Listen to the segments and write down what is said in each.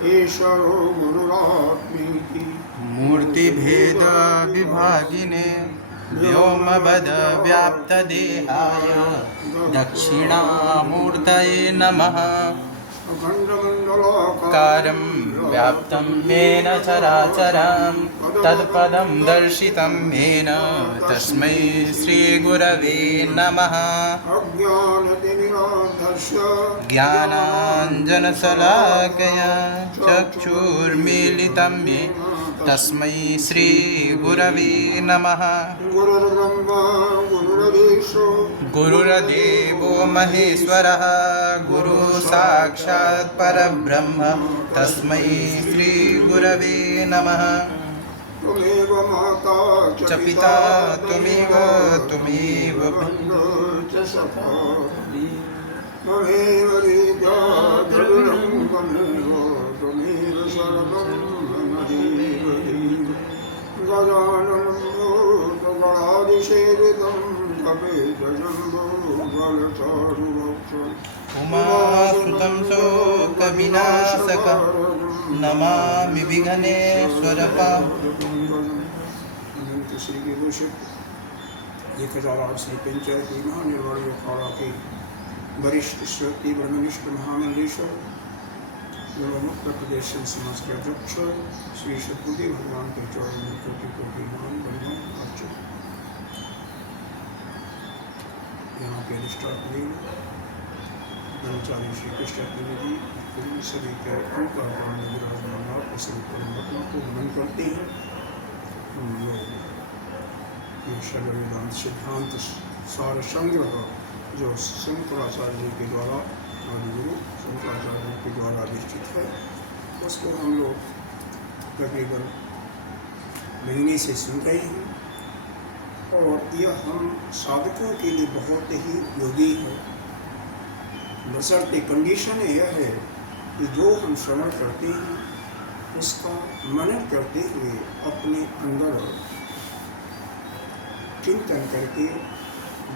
ईश्वरो गुरुरात्मेति मूर्तिभेद विभागिने व्योमवद व्याप्तदेहाय दक्षिणामूर्तये नमः। कारं व्याप्तं येन चराचरं तत्पदं दर्शितं येन तस्मै श्रीगुरवे नमः। ज्ञानाञ्जनशलाकया चक्षुर्मीलितं येन तस्मै श्रीगुरवे नमः। गुरुर्देवो महेश्वरः गुरुसाक्षात् परब्रह्म तस्मै श्रीगुरवे नमः। त्वमेव माता च पिता त्वमेव बन्धो च सखा त्वमेव विद्या द्रविणं त्वमेव सर्वं मम देवि गजाननं भूतगणादिसेवितं कपितजम्बो बलचारुभक्षम् उमासुतं शोकविनाशकं नमामि विघ्नेश्वरपां। श्री के घोषित 1885 महानिर्वाणी अखाड़ा के वरिष्ठ श्रोती ब्रह्मनिष्ठ महामंडलेश्वर एवं उत्तर प्रदेश समाज के अध्यक्ष श्री सतगुरुदेव भगवान के चौड़े में कोटि कोटि मान बंधन अर्चन यहाँ के अधिष्ठात्री ब्रह्मचारी श्री कृष्ण जी सभी के विराजमान को नमन करते हैं। ये सर्व वेदांत सिद्धांत सार संग्रह जो शंकराचार्य जी के द्वारा आदिगुरु शंकराचार्य जी के द्वारा अधिष्ठित है, उसको हम लोग तकरीबन महीने से सुन रहे हैं और यह हम साधकों के लिए बहुत ही उपयोगी है। बशर्ते कंडीशन यह है कि जो हम श्रवण करते हैं उसका मनन करते हुए अपने अंदर चिंतन करके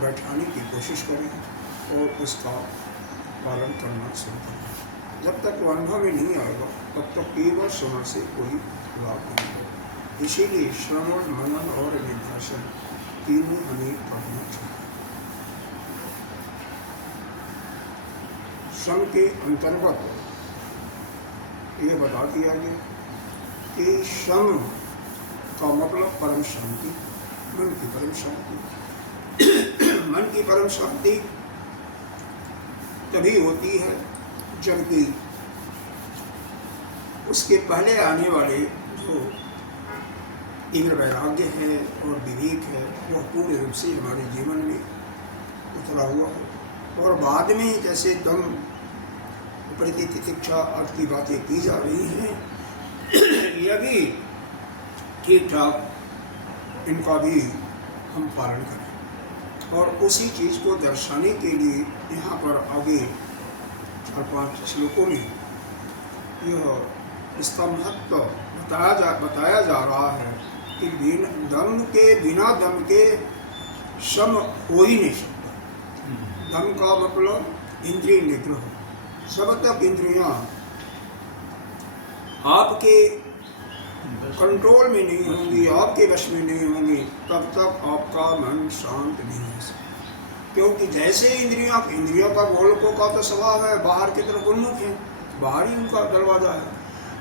बैठाने की कोशिश करें और उसका पालन करना शुरू करें। जब तक वो अनुभव में नहीं आएगा तब तक केवल श्रवण से कोई लाभ नहीं होगा। इसीलिए श्रवण मनन और निध्यासन तीनों हमें करना चाहिए। श्रम के अंतर्गत यह बता दिया गया कि श्रम का मतलब परम शांति, मन की परम शांति। मन की परम शांति तभी होती है जबकि उसके पहले आने वाले जो तीव्र वैराग्य है और विवेक है वह पूर्ण रूप से हमारे जीवन में उतरा हुआ है। और बाद में जैसे दम प्रति तितिक्षा अर्थ की बातें की जा रही हैं, यह भी ठीक ठाक इनका भी हम पालन करें। और उसी चीज़ को दर्शाने के लिए यहाँ पर आगे 4-5 श्लोकों में यह इसका महत्व बताया जा रहा है कि बिना दम के श्रम हो ही नहीं सकता। दम का मतलब इंद्रिय निग्रह। जब तक इंद्रियां आपके कंट्रोल में नहीं होंगी, आपके वश में नहीं होंगी, तब तक आपका मन शांत नहीं हो सकता। क्योंकि जैसे इंद्रियों का गोलकों का तो स्वभाव है, बाहर की तरफ उन्मुख है, बाहर ही उनका दरवाजा है।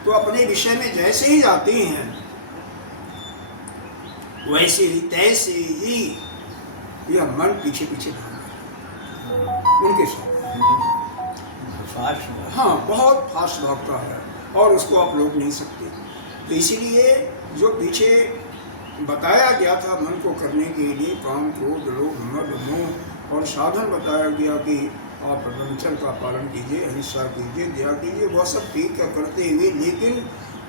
तो अपने विषय में जैसे ही जाते हैं वैसे ही तैसे ही यह मन पीछे पीछे भागता उनके साथ। हाँ, बहुत फास्ट भागता है और उसको आप रोक नहीं सकते। तो इसीलिए जो पीछे बताया गया था मन को करने के लिए काम, क्रोध, लोभ, मद, मोह और साधन बताया गया कि आप ब्रह्मचर्य का पालन कीजिए, अहिंसा कीजिए, दया कीजिए, वह सब ठीक है करते हुए, लेकिन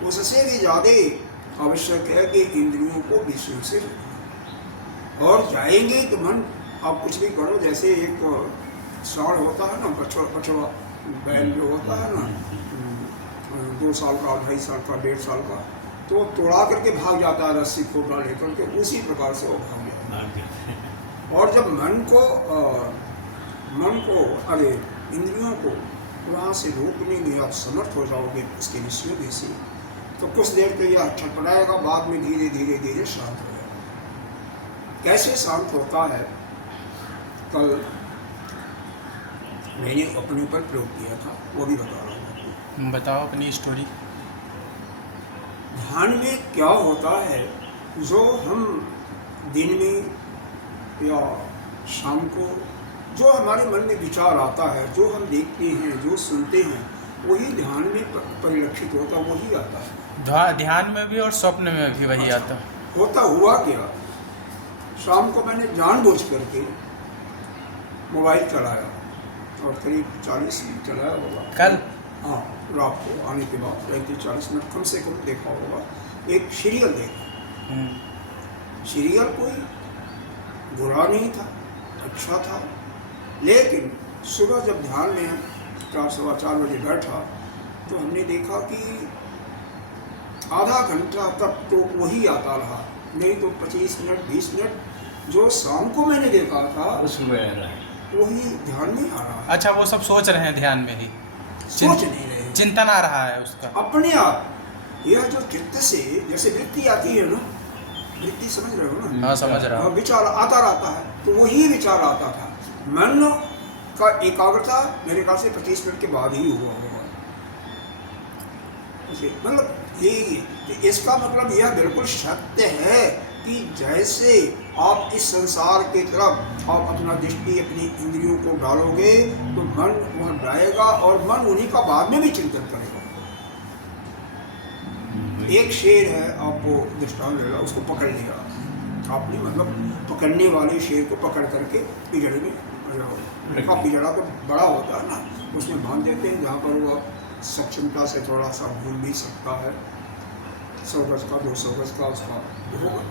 उससे भी ज़्यादा आवश्यक है कि इंद्रियों को विषयों से और जाएंगे तो मन आप कुछ भी करो। जैसे एक साढ़ होता है ना, पछवा बैल जो होता है ना, 2 साल का, 2.5 साल का, 1.5 साल का, तो तोड़ा करके भाग जाता है रस्सी खोटा लेकर के, उसी प्रकार से वो भाग जाता है। और जब मन को इंद्रियों को वहाँ से रोकने में आप समर्थ हो जाओगे उसके निश्चय से, तो कुछ देर तो यह छटपटाएगा, बाद में धीरे धीरे धीरे शांत हो जाएगा। कैसे शांत होता है, कल मैंने अपने ऊपर प्रयोग किया था, वो भी बता रहा हूँ आपको। बताओ अपनी स्टोरी। ध्यान में क्या होता है, जो हम दिन में या शाम को जो हमारे मन में विचार आता है, जो हम देखते हैं, जो सुनते हैं, वही ध्यान में परिलक्षित होता, वही आता है। ध्यान में भी और स्वप्न में भी वही आता होता। हुआ क्या, शाम को मैंने जानबूझ करके मोबाइल चलाया और करीब 40 मिनट चलाया होगा कल। हाँ, रात को आने के बाद 35-40 मिनट कम से कम देखा होगा। एक सीरियल देखा। सीरियल कोई बुरा नहीं था, अच्छा था, लेकिन सुबह जब ध्यान में 4-4:15 बजे बैठा तो हमने देखा कि आधा घंटा तक तो वही आता रहा, नहीं तो 25 मिनट 20 मिनट जो शाम को मैंने देखा था वही ध्यान में आ रहा है। अच्छा, वो सब सोच रहे हैं ध्यान में ही, सोच नहीं रहे, चिंतन आ रहा है उसका अपने आप। यह जो चित्त से जैसे वृत्ति आती है ना, वृत्ति समझ रहे हो ना? हाँ, समझ रहा हूँ। विचार आता रहता है, तो वही विचार आता था। मन का एकाग्रता मेरे ख्याल से 25 मिनट के बाद ही हुआ होगा। मतलब ये इसका मतलब यह बिल्कुल सत्य है कि जैसे आप इस संसार की तरफ आप अपना दृष्टि अपनी इंद्रियों को डालोगे तो मन वहाँ जाएगा और मन उन्हीं का बाद में भी चिंतन करेगा। एक शेर है, आपको दृष्टांत देगा, उसको पकड़ लिया आपने, मतलब पकड़ने वाले शेर को पकड़ करके पिंजड़े में का पिंजड़ा तो बड़ा होता है ना, उसमें बांध देते हैं जहाँ पर वो सक्षमता से थोड़ा सा घूम भी सकता है, 100 गज का 200 गज का उसका होगा,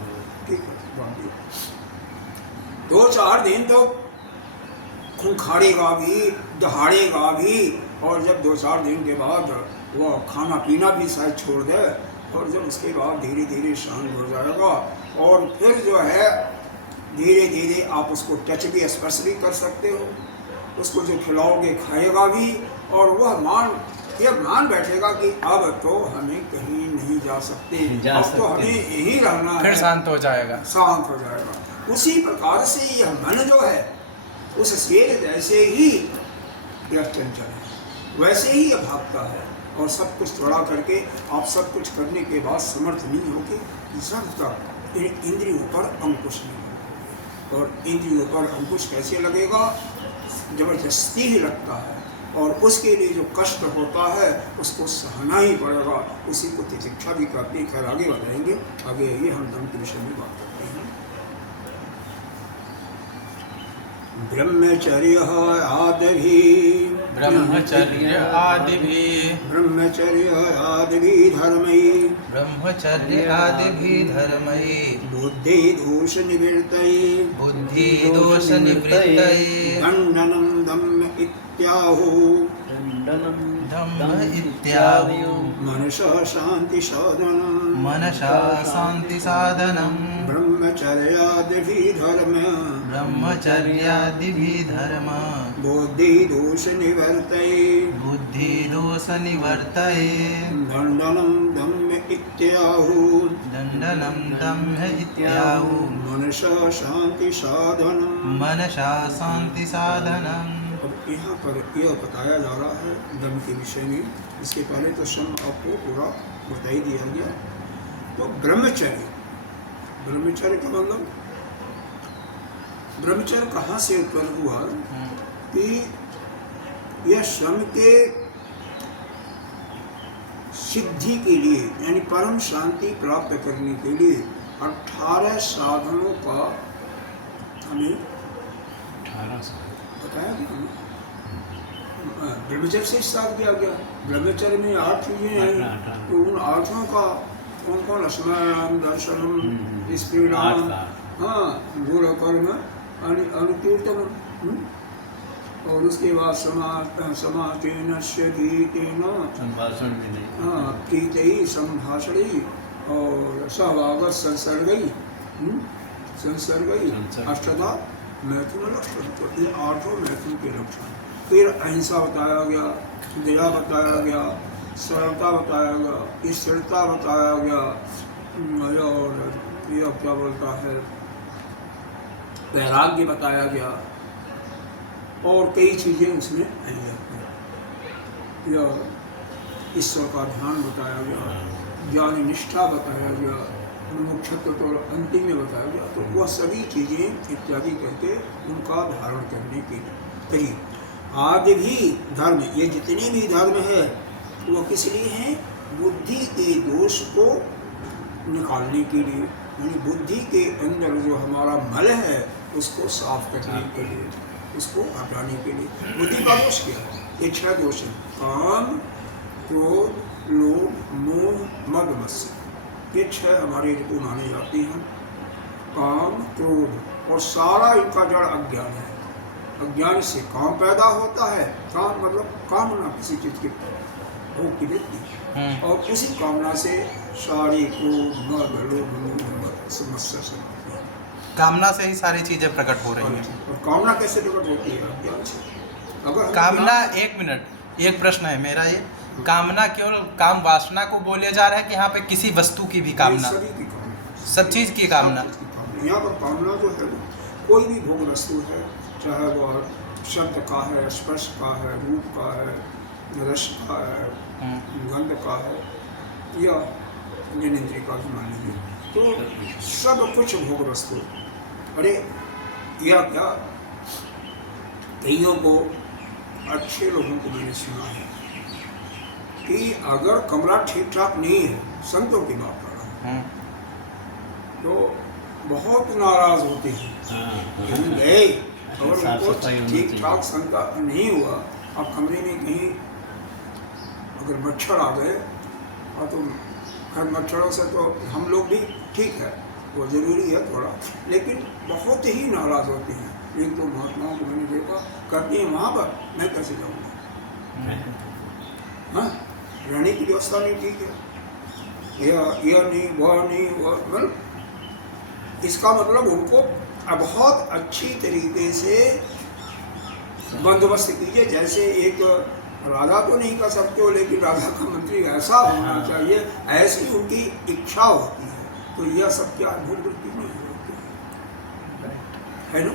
ठीक है, बांध दिया। 2-4 दिन तो खूंखाड़ेगा भी, दहाड़ेगा भी, और जब 2-4 दिन के बाद वह खाना पीना भी शायद छोड़ दे, और जब उसके बाद धीरे धीरे शांत हो जाएगा, और फिर जो है धीरे धीरे आप उसको टच भी स्पर्श भी कर सकते हो, उसको जो खिलाओगे खाएगा भी, और वह मान बैठेगा कि अब तो हमें कहीं नहीं जा सकते, अब तो हमें यही रहना है, फिर शांत हो जाएगा, शांत हो जाएगा। उसी प्रकार से यह मन जो है उस शेर जैसे ही यह चंचल है, वैसे ही यह भागता है, और सब कुछ थोड़ा करके आप सब कुछ करने के बाद समर्थ नहीं होके जब तक इंद्रियों पर अंकुश नहीं लगेगा। और इंद्रियों पर अंकुश कैसे लगेगा, जबरदस्ती ही लगता है, और उसके लिए जो कष्ट होता है उसको सहना ही पड़ेगा, उसी को तितिक्षा भी करते हैं। खैर आगे बताएंगे, आगे ये हम धर्म के विषय में बात करते हैं। ब्रह्मचर्य आदिभिः धर्मै बुद्धि दोष निवृत्तये दण्डनं धम्म इत्याहु मनसा शांति साधनं ब्रह्मचर्यादिभिः धर्म बुद्धि दोष निवर्तये दण्डनं धम्म इत्याहु मनसा शांति साधनं। अब यहाँ पर यह बताया जा रहा है दम के विषय में। इसके पहले तो सम आपको पूरा बता ही दिया गया। तो ब्रह्मचर्य का मतलब, ब्रह्मचर्य कहाँ से उत्पन्न हुआ कि यह श्रम के सिद्धि के लिए, यानी परम शांति प्राप्त करने के लिए 18 साधनों का हमें बताया गया। ब्रह्मचर्य से स्टार्ट किया गया। ब्रह्मचर्य में 8 चीजें हैं, तो उन 8 का कौन कौन, स्मरणं दर्शनम स्पृहणं, हाँ, गुणकर्म अनुकीर्तनम, और उसके बाद समातेन गीतेन, हाँ, प्रीतै संभाषणै, और सहभागवत संसर्गै, अष्टधा मैथुन लक्षण। तो इन 8 मैथुन के लक्षण फिर अहिंसा बताया गया, दया बताया गया, सरलता बताया गया, स्थिरता बताया गया, और यह क्या बोलता है, वैराग्य बताया गया, और कई चीज़ें उसमें आई जाती हैं। यह ईश्वर का ध्यान बताया गया, ज्ञान निष्ठा बताया गया, मुख्यत्व तो अंतिम में बताया गया। तो वह सभी चीज़ें इत्यादि करके उनका धारण करने के लिए आदि भी धर्म, ये जितने भी धर्म है वह किस लिए हैं? बुद्धि के दोष को निकालने के लिए, यानी बुद्धि के अंदर जो हमारा मल है उसको साफ करने के लिए, उसको हटाने के लिए। बुद्धि का दोष क्या है? ये 6 दोष हैं: काम, क्रोध, लोभ, मोह, मद, मत्सर। ये 6 हमारे ऋतु माने जाती हैं। काम, क्रोध, और सारा इनका जड़ अज्ञान है। अज्ञान से काम पैदा होता है। काम मतलब कामना, किसी चीज़ की भोग की वृत्ति, और उसी कामना से सारी क्रोध, मद, लोभ, मोह, मत्सर से कामना से ही सारी चीजें प्रकट हो रही हैं। और कामना कैसे प्रकट होती है? अज्ञान से। अगर कामना, एक मिनट, एक प्रश्न है मेरा, ये कामना केवल काम वासना को बोले जा रहा है कि यहाँ पे किसी वस्तु की भी कामना? सभी की कामना, सब चीज की कामना। यहाँ पर कामना जो है कोई भी भोग वस्तु है, चाहे वह शब्द का है, स्पर्श का है, रूप का है, रस का है, गंध का है, या ज्ञानेंद्रिय का भी मान लीजिए, तो सब कुछ भोग वस्तु। अरे यह क्या, कईयों को, अच्छे लोगों को मैंने सुना है कि अगर कमरा ठीक ठाक नहीं है, संतों की बात कर रहा हूँ, तो बहुत नाराज होते हैं। कहीं गए और उनको ठीक ठाक संता नहीं हुआ, अब कमरे में कहीं अगर मच्छर आ गए, और तो खैर मच्छरों से तो हम लोग भी ठीक है, वो ज़रूरी है थोड़ा, लेकिन बहुत ही नाराज़ होते हैं। एक दो महात्माओं को मैंने देखा करते हैं वहाँ पर, मैं कैसे जाऊँगा? हाँ, रहने की व्यवस्था नहीं ठीक है, यह नहीं, वह नहीं, वह मतलब इसका मतलब उनको बहुत अच्छी तरीके से बंदोबस्त कीजिए। जैसे एक राजा तो नहीं कर सकते हो, लेकिन राजा का मंत्री ऐसा होना चाहिए, ऐसी उनकी इच्छा होती है। तो यह सब क्या अद्भुत वृत्ति नहीं होती है ना?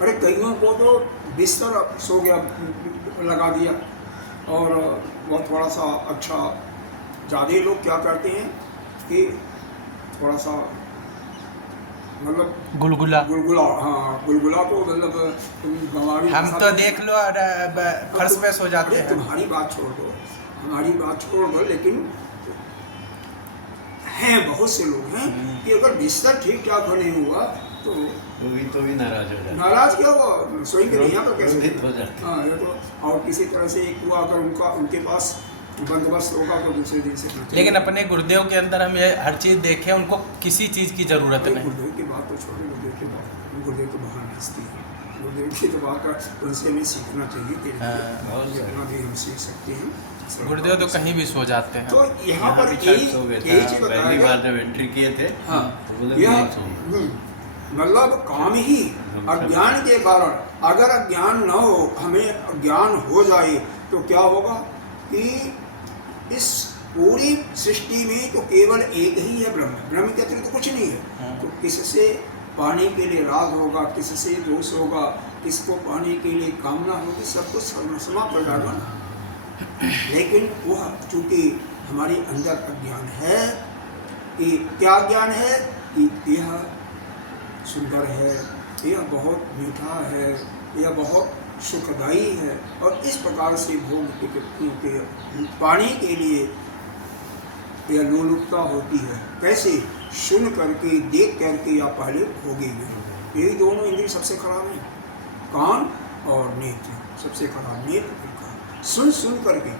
अरे कईयों को तो बिस्तर सो गया, लगा दिया, और वो थोड़ा सा अच्छा, ज़्यादा लोग क्या करते हैं कि थोड़ा सा मतलब गुलगुला, हाँ, गुलगुला तो मतलब हमारी, हम तो देख लो फर्श पे सो जाते हैं। तुम्हारी बात छोड़ दो, हमारी बात छोड़ दो, लेकिन हैं बहुत से लोग हैं कि अगर बिस्तर ठीक ठाक नहीं हुआ तो भी नाराज हो जाते। नाराज क्या हुआ, सोएंगे नहीं, यहाँ पर कैसे हो जाते। हाँ, ये तो, और किसी तरह से एक हुआ, अगर उनके पास बंदोबस्त होगा तो दूसरे दिन से। लेकिन अपने गुरुदेव के अंदर हम ये हर चीज़ देखें, उनको किसी चीज़ की ज़रूरत नहीं। गुरुदेव की बात तो छोड़ो, गुरुदेव तो महान हस्ती है, गुरुदेव की तो बात का उनसे हमें सीखना चाहिए, जितना भी हम सीख सकते हैं। गुरुदेव तो कहीं भी सो जाते हैं। तो यहाँ पर यही चीज़ पहली बार जब एंट्री किए थे, हाँ, मतलब काम ही अज्ञान के कारण, अगर अज्ञान न हो, हमें ज्ञान हो जाए तो क्या होगा कि इस पूरी सृष्टि में तो केवल एक ही है ब्रह्म, ब्रह्म के अतिरिक्त तो कुछ नहीं है। तो किससे पाने के लिए राग होगा, किससे दोष होगा, किसको पाने के लिए कामना होगी, सब कुछ समाप्त हो जाएगा। लेकिन वह चूँकि हमारे अंदर अज्ञान है, कि क्या ज्ञान है कि यह सुंदर है, यह बहुत मीठा है, यह बहुत सुखदायी है, और इस प्रकार से भोग के पाने के लिए यह लोलुपता होती है। कैसे? सुन करके, देख करके, या पहले भोगेंगे। यही दोनों इंद्रिय सबसे खराब है, कान और नेत्र सबसे खराब। नेत्र का सुन करके,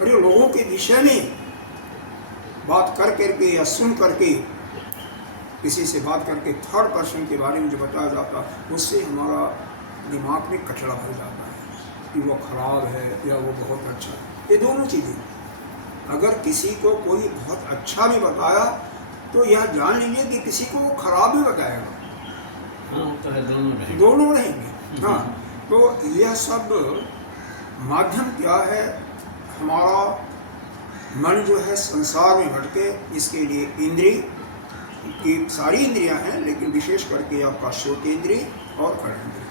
अरे लोगों के विषय में बात कर करके या सुन करके, किसी से बात करके थर्ड पर्सन के बारे में जो बताया जाता, उससे हमारा दिमाग में कचरा भर जाता है कि वो खराब है या वो बहुत अच्छा है। ये दोनों चीज़ें, अगर किसी को कोई बहुत अच्छा भी बताया तो यह जान लीजिए कि किसी को वो खराब भी बताएगा। हाँ, तो दोनों रहेंगे। हाँ, तो यह सब माध्यम क्या है? हमारा मन जो है संसार में भटके, इसके लिए इंद्रिय की सारी इंद्रियां हैं, लेकिन विशेष करके आपका श्रोतेंद्रिय और कर्मेंद्रिय।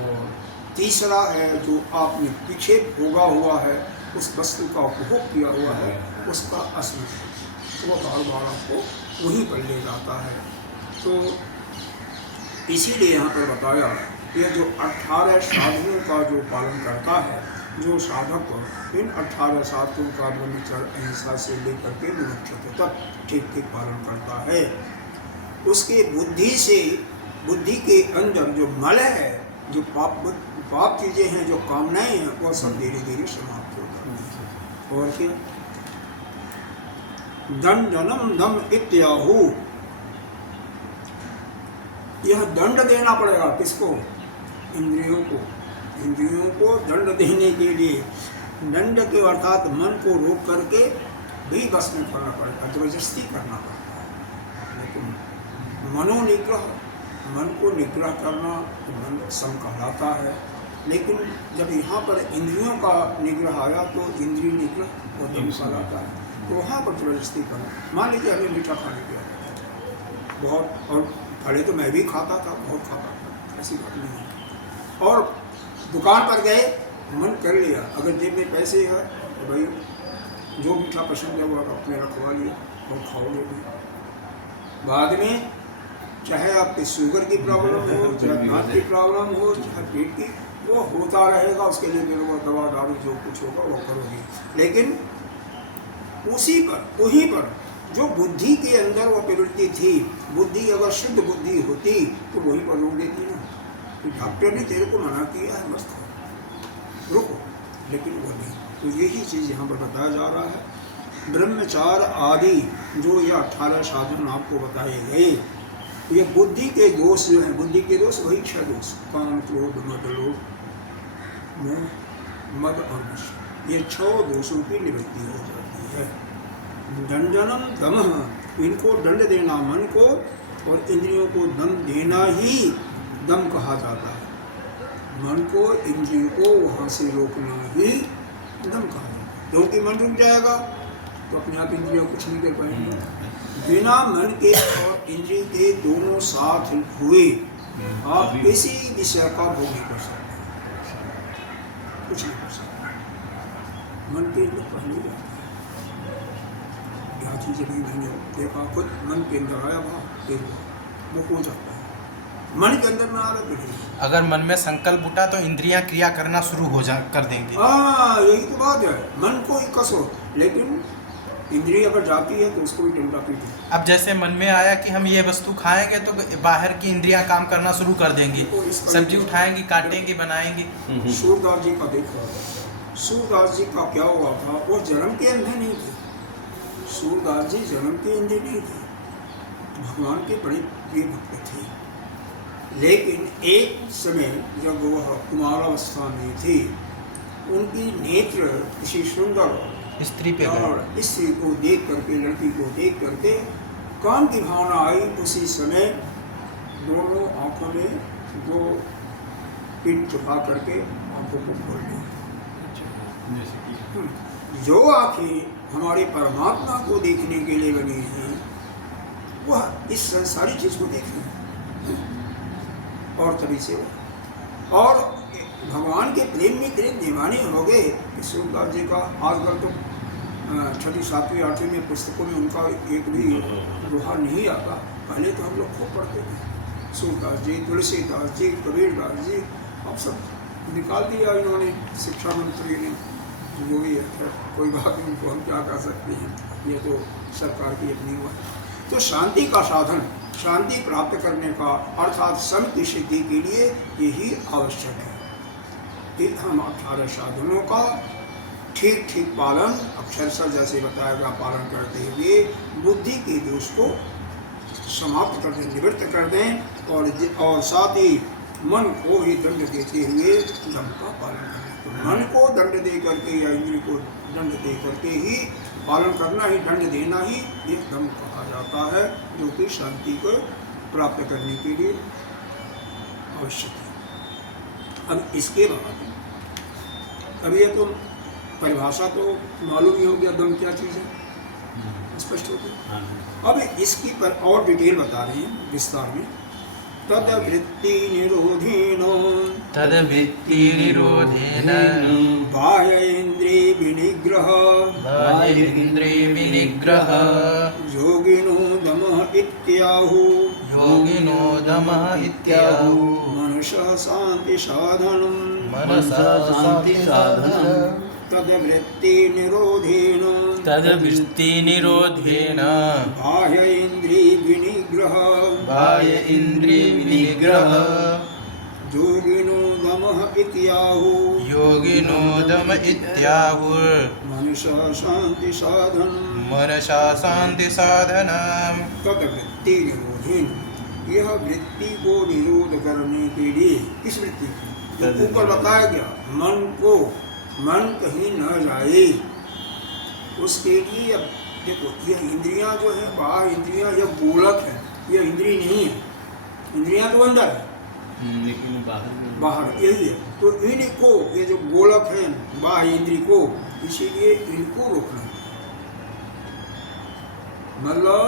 और तीसरा है जो आपने पीछे भोगा हुआ है, उस वस्तु का उपभोग किया हुआ है, उसका अस्मृति, वो बार बार आपको वहीं पर ले जाता है। तो इसीलिए यहाँ पर बताया यह जो 18 साधनों का जो पालन करता है, जो साधक इन 18 साधनों का ब्रह्मचर्य अहिंसा से लेकर के विमुक्ति तक ठीक ठीक पालन करता है, उसके बुद्धि से, बुद्धि के अंदर जो मल है, जो पाप चीज़ें हैं, जो कामनाएं हैं, वह सब धीरे धीरे समाप्त हो जाती है। और क्या? दंडनम दम इत्याहु, यह दंड देना पड़ेगा किसको? इंद्रियों को। इंद्रियों को दंड देने के लिए दंड के अर्थात मन को रोक करके भी बस में करना पड़ेगा, जबरदस्ती करना पड़ता है। लेकिन मनोनिग्रह, मन को निग्रह करना तो मन सम कहलाता है। लेकिन जब यहाँ पर इंद्रियों का निग्रह आया तो इंद्रिय निग्रह और दम कहलाता है। तो वहाँ पर जबरदस्ती करना, मान लीजिए हमें मीठा खाने की आदत है बहुत, और पहले तो मैं भी खाता था, बहुत खाता था, ऐसी बात नहीं है। और दुकान पर गए, मन कर लिया, अगर जेब में पैसे है तो भाई जो मीठा पसंद है वो अपने रखवा लिया और खाओगे भी। बाद में चाहे आपके शुगर की प्रॉब्लम हो, चाहे हार्ट की प्रॉब्लम हो, चाहे पेट की, वो होता रहेगा, उसके लिए फिर वो दवा दारू जो कुछ होगा वो करोगे। लेकिन उसी पर, वहीं पर जो बुद्धि के अंदर वो प्रवृत्ति थी, बुद्धि अगर शुद्ध बुद्धि होती तो वहीं पर रोक देती ना कि डॉक्टर ने तेरे को मना किया है, मस्त रुको, लेकिन वो नहीं। तो यही चीज़ यहाँ पर बताया जा रहा है। ब्रह्मचार आदि जो ये 18 साधन आपको बताए गए, ये बुद्धि के दोष जो हैं, बुद्धि के दोष वही 6 दोष, काम क्रोध मद लोभ मोह मद और विष, ये 6 दोषों की निवृत्ति हो जाती है। दंडनम दमः, इनको दंड देना मन को और इंद्रियों को दम देना ही दम कहा जाता है। मन को, इंद्रियों को वहाँ से रोकना ही दम कहा जाता है। क्योंकि मन रुक जाएगा तो अपने आप इंद्रियों कुछ नहीं कर पाएंगे। बिना मन के और इंद्रिय के दोनों साथ हुए आप किसी विषय का भोग नहीं कर सकते, कुछ नहीं कर सकते। मन के अंदर पहले जाता है, यह चीज़ें भी मैंने देखा खुद, मन के अंदर आया भाव वो हो जाता है, मन के अंदर में आदत नहीं। अगर मन में संकल्प उठा तो इंद्रियां क्रिया करना शुरू कर देंगे। हाँ, यही तो बात है, मन को ही कसो, लेकिन इंद्रिय अगर जाती है तो उसको भी डंडा पीटे। अब जैसे मन में आया कि हम ये वस्तु खाएंगे तो बाहर की इंद्रियां काम करना शुरू कर देंगी, सब्जी उठाएंगी, काटेंगी, बनाएंगी। सूरदास जी का देखो, सूरदास जी का क्या हुआ था, वो जन्म के अंधे नहीं थे। सूरदास जी जन्म के अंधे नहीं थे, भगवान के बड़े प्रिय भक्त थे। लेकिन एक समय जब वह कुमारावस्था में थे, उनकी नेत्र किसी सुंदर स्त्री पे और स्त्री को देख करके, लड़की को देख करके काम की भावना आई। उसी समय दोनों आंखों में 2 पिन चुपा करके आंखों को खोल दिया। जो आंखें हमारे परमात्मा को देखने के लिए बनी हैं, वह इस संसारी चीज को देख रही हैं, और तभी से और भगवान के प्रेम में इतने दीवाने हो गए कि सूरदास जी का आजकल तो 6वीं 7वीं 8वीं में पुस्तकों में उनका एक भी दोहा नहीं आता। पहले तो हम लोग खूब पढ़ते थे, सूरदास जी, तुलसीदास जी, कबीरदास जी, अब सब निकाल दिया इन्होंने, शिक्षा मंत्री ने, जो भी है, कोई बात नहीं, उनको हम क्या कर सकते हैं, ये तो सरकार की अपनी हुआ है। तो शांति का साधन, शांति प्राप्त करने का अर्थात सम की सिद्धि के लिए यही आवश्यक है कि हम 18 साधनों का ठीक ठीक पालन, अक्षरशः जैसे बताया गया, पालन करते हुए बुद्धि के दोष को समाप्त कर दें, निवृत्त कर दें, और साथ ही मन को ही दंड देते हुए दम का पालन करें। तो मन को दंड दे करके या इंद्रिय को दंड दे करके ही पालन करना ही, दंड देना ही एक दम कहा जाता है, जो कि शांति को प्राप्त करने के लिए आवश्यक है। अब इसके बाद अब ये तो परिभाषा तो मालूम ही हो गया, दम क्या चीज़ है, स्पष्ट हो गया। हाँ। अब इसकी पर और डिटेल बता रहे हैं विस्तार में। तद वृत्ति निरोधेन तद्वृत्ति निरोधेन बाह्य इंद्रिय विनिग्रह बाह्य इंद्रिय विनिग्रह योगिनो दमः इत्याहु योगिनो दमः इत्याहु मनसः शांति साधनम मनसा शांति साधनम् तद्वृत्ति निरोधेन तद्वृत्ति निरोधेन बाह्य इंद्रिय विनिग्रह बाह्य इंद्रिय विनिग्रह योगिनो दमः इत्याहु योगिनो दम इत्याहुः मनसः शांति साधनम मनसा शांति साधनम् तद्वृत्ति निरोधेन, यह वृत्ति को निरोध करने के लिए, किस वृत्ति को ऊपर बताया गया, मन को, मन कहीं न जाए उसके लिए। अब देखो यह इंद्रियां जो है, बाह्य इंद्रियां, यह गोलक है, यह इंद्रिय नहीं है, इंद्रियां तो अंदर है, लेकिन बाहर यही है। तो इनको, ये जो गोलक है बाह्य इंद्रिय को, इसीलिए इनको रोकना है। मतलब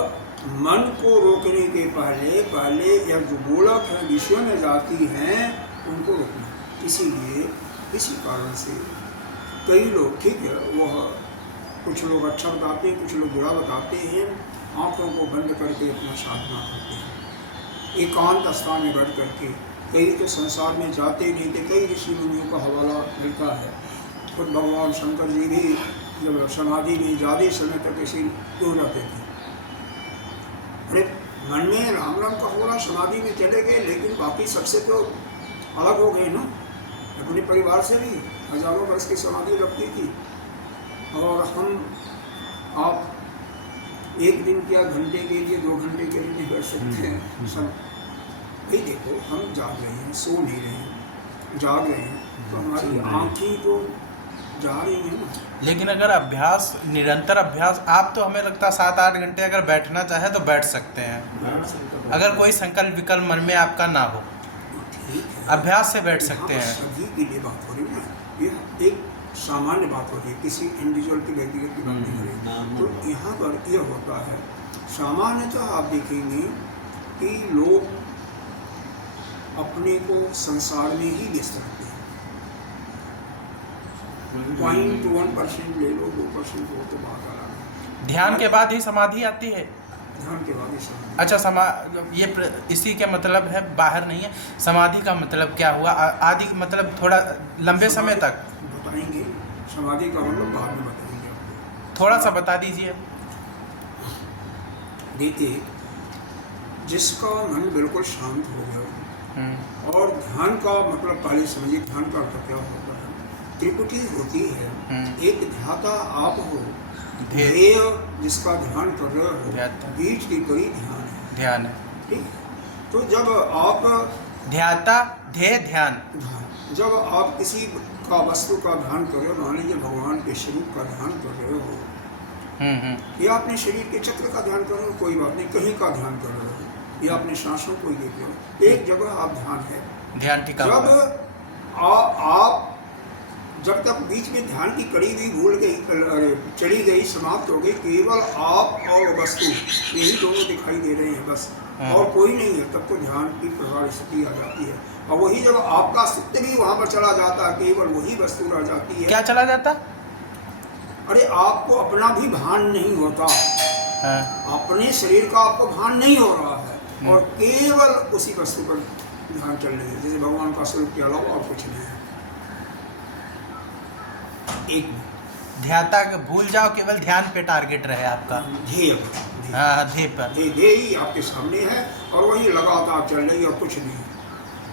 मन को रोकने के पहले यह जो गोलक है विषय में जाती हैं उनको रोकना। इसीलिए इसी कारण से कई लोग, ठीक है, वह कुछ लोग अच्छा बताते हैं, कुछ लोग बुरा बताते हैं, आँखों को बंद करके अपना साधना करते हैं एकांत स्थान में बैठ करके। कई तो संसार में जाते नहीं थे, कई ऋषि मुनियों का हवाला मिलता है। खुद भगवान शंकर जी भी जब समाधि में ज़्यादा समय तक ऐसे क्यों रहते थे, अरे मन में राम राम का हो रहा, समाधि में चले गए, लेकिन बाकी सबसे तो अलग हो गए ना, अपने परिवार से भी हजारों वर्ष की समाधि लगती थी। और हम आप एक दिन क्या, घंटे के लिए, 2 घंटे के लिए नहीं कर सकते हैं सब। भाई देखो हम जाग रहे हैं, सो नहीं रहे हैं, जाग रहे हैं, तो हमारी आँखें तो जा रही हैं ना। लेकिन अगर अभ्यास, निरंतर अभ्यास, आप तो हमें लगता है 7-8 घंटे अगर बैठना चाहे तो बैठ सकते हैं, अगर कोई संकल्प विकल्प मन में आपका ना हो, अभ्यास से बैठ सकते हैं। सभी के लिए बात हो रही है ना, यह एक सामान्य बात हो रही है, किसी इंडिविजुअल की व्यक्तिगत की बात नहीं हो रही। तो यहाँ पर यह होता है, सामान्यतः आप देखेंगे कि लोग अपने को संसार में ही व्यस्त रखते हैं। 0.1% ले लो, 2% हो तो बात अलग है। ध्यान के बाद ही समाधि आती है। ध्यान के बाद ही समाधि। अच्छा, इसी के मतलब है, बाहर नहीं है। समाधि का मतलब क्या हुआ? आदि मतलब थोड़ा लंबे समय तक बताएंगे, समाधि का मतलब बाद में बताएंगे आपको। थोड़ा सा बता दीजिए। देखिए, जिसका मन बिल्कुल शांत हो गया, और ध्यान का मतलब पहले समझिए, ध्यान का अर्थ क्या होता है। त्रिपुटी होती है, एक ध्याता आप हो, ध्येय जिसका ध्यान कर रहे हो, बीच की कड़ी ध्यान है, ठीक। तो जब आप ध्याता, ध्येय, ध्यान, जब आप किसी का वस्तु का ध्यान कर रहे हो, मान लीजिए भगवान के शरीर का ध्यान कर रहे हो, या अपने शरीर के चक्र का ध्यान कर रहे हो, कोई बात नहीं, कहीं का ध्यान कर रहे हो, या अपने सांसों को देख रहे हो, एक जगह आप ध्यान है, ध्यान टिका। जब आप जब तक बीच में ध्यान की कड़ी भी भूल गई, चली गई, समाप्त हो गई, केवल आप और वस्तु यही दोनों दिखाई दे रहे हैं बस, और कोई नहीं है, तब तो ध्यान की प्रगाढ़ स्थिति आ जाती है। और वही जब आपका चित्त भी वहाँ पर चला जाता है, केवल वही वस्तु रह जाती है। क्या चला जाता? अरे आपको अपना भी भान नहीं होता, अपने शरीर का आपको भान नहीं हो रहा है, और केवल उसी वस्तु पर ध्यान चल रही है, जैसे भगवान का स्वरूप के अलावा और कुछ नहीं है। एक ध्याता का भूल जाओ, केवल ध्यान पे टारगेट रहे आपका, ध्येय, ध्येय पर, ध्येय ही आपके सामने है, और वही लगातार चल रही है, और कुछ नहीं,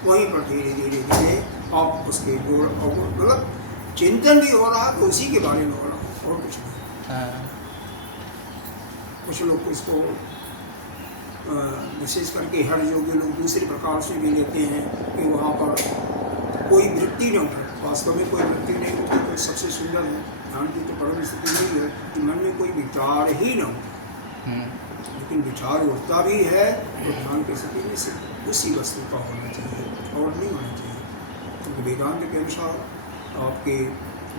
वहीं पर धीरे धीरे धीरे आप उसके गोल, और मतलब चिंतन भी हो रहा है तो उसी के बारे में हो रहा है, और कुछ नहीं। कुछ लोग को इसको विशेष करके हर योगी लोग दूसरे प्रकार से भी लेते हैं कि वहाँ पर कोई वृत्ति न उठे, वास्तव में कोई वृत्ति नहीं होती, तो सबसे सुंदर है ध्यान की तो परम स्थिति नहीं है कि मन में कोई विचार ही न हो, लेकिन विचार उठता भी है तो ध्यान की स्थिति में सिर्फ उसी वस्तु का होना चाहिए और नहीं होना चाहिए। तो क्योंकि वेदांत के अनुसार आपके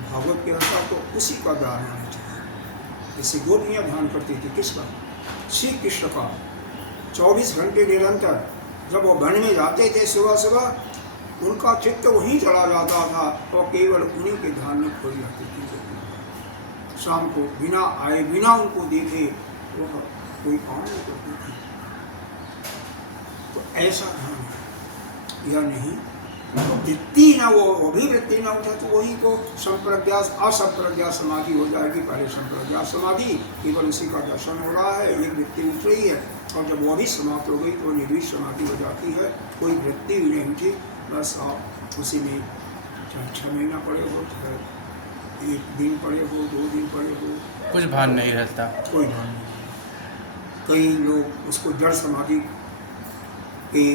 भागवत के अनुसार तो उसी का ध्यान होना चाहिए। जैसे गोपियाँ ध्यान करती थी किसका? श्री कृष्ण का। 24 घंटे निरंतर जब वो वन में जाते थे सुबह सुबह, उनका चित्त वहीं चला जाता था और केवल उन्हीं के ध्यान में खो जाती थी। शाम को बिना आए बिना उनको देखे वह कोई काम नहीं करती थी। तो ऐसा ध्यान है या नहीं? तो वृत्ति ना वो अभिवृत्ति ना उठा तो वही को संप्रज्ञात असंप्रज्ञात समाधि हो जाएगी। पहले संप्रज्ञात समाधि केवल उसी का दर्शन हो रहा है, एक वृत्ति उठ रही है, और जब वो भी समाप्त हो गई तो निर्विष समाधि हो जाती है। कोई वृत्ति भी नहीं उठी, बस आप उसी में चाहे 6 महीना पड़े हो, चाहे 1 दिन पड़े हो, 2 दिन पड़े हो, कुछ भान नहीं रहता, कोई भान नहीं। कई लोग उसको जड़ समाधि की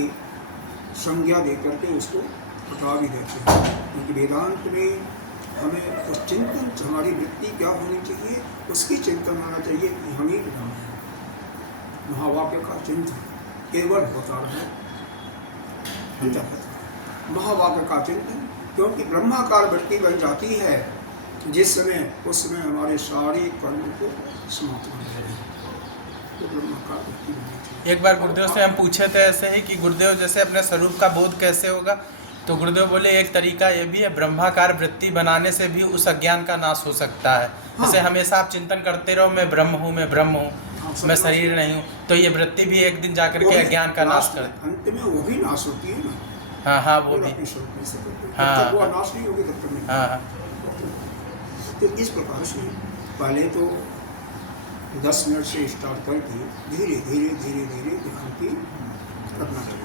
संज्ञा दे करके उसको हटा भी देते हैं, क्योंकि वेदांत में हमें उस चिंतन, हमारी वृत्ति क्या होनी चाहिए, उसकी चिंतन होना चाहिए कि हम ही ब्रह्म हैं। महावाक्य का चिंतन केवल होता रहे, महावाक्य का चिंतन, क्योंकि ब्रह्माकार वृत्ति बन जाती है जिस समय, उस समय हमारे सारे कर्म को समाप्त हो जाएगी। तो ब्रह्माकार वृत्ति बननी चाहिए। एक बार गुरुदेव से हम पूछे थे ऐसे ही कि गुरुदेव जैसे अपने स्वरूप का बोध कैसे होगा, तो गुरुदेव बोले एक तरीका ये भी है, ब्रह्माकार वृत्ति बनाने से भी उस अज्ञान का नाश हो सकता है। हाँ। जैसे हमेशा आप चिंतन करते रहो मैं ब्रह्म हूँ, मैं ब्रह्म हूँ, हाँ, मैं शरीर नहीं हूँ, तो ये वृत्ति भी एक दिन जाकर के अज्ञान का नाश कर, अंत में वो भी नाश होती है ना। हाँ हाँ वो भी, हाँ, वो नाश नहीं होगी तब तक नहीं। हाँ तो इस प्रकार से पहले तो 10 मिनट से स्टार्ट करके धीरे धीरे धीरे धीरे ध्यान की करना चाहिए।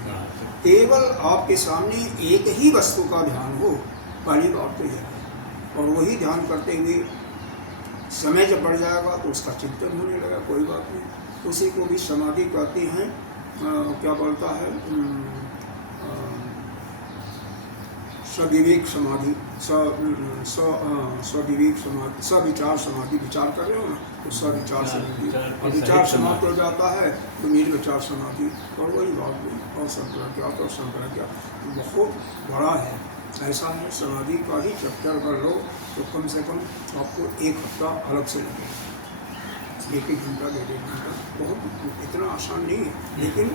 केवल आपके सामने एक ही वस्तु का ध्यान हो, पहली बात तो यह है। और वही ध्यान करते हुए समय जब बढ़ जाएगा तो उसका चिंतन होने लगा, कोई बात नहीं। उसी को भी समाधि कहते हैं। क्या बोलता है, सविवेक समाधि, सविवेक समाधि, सविचार समाधि। विचार कर रहे हो ना, तो सविचार समाधि, और विचार समाप्त हो जाता है तो निर्विचार समाधि। और वही बात नहीं, और संप्रज्ञात और संप्रज्ञात बहुत बड़ा है। ऐसा है, समाधि का ही चैप्टर कर लो तो कम से कम आपको 1 हफ्ता अलग से लगेगा, 1 घंटा 1.5 घंटा, बहुत इतना आसान नहीं है, लेकिन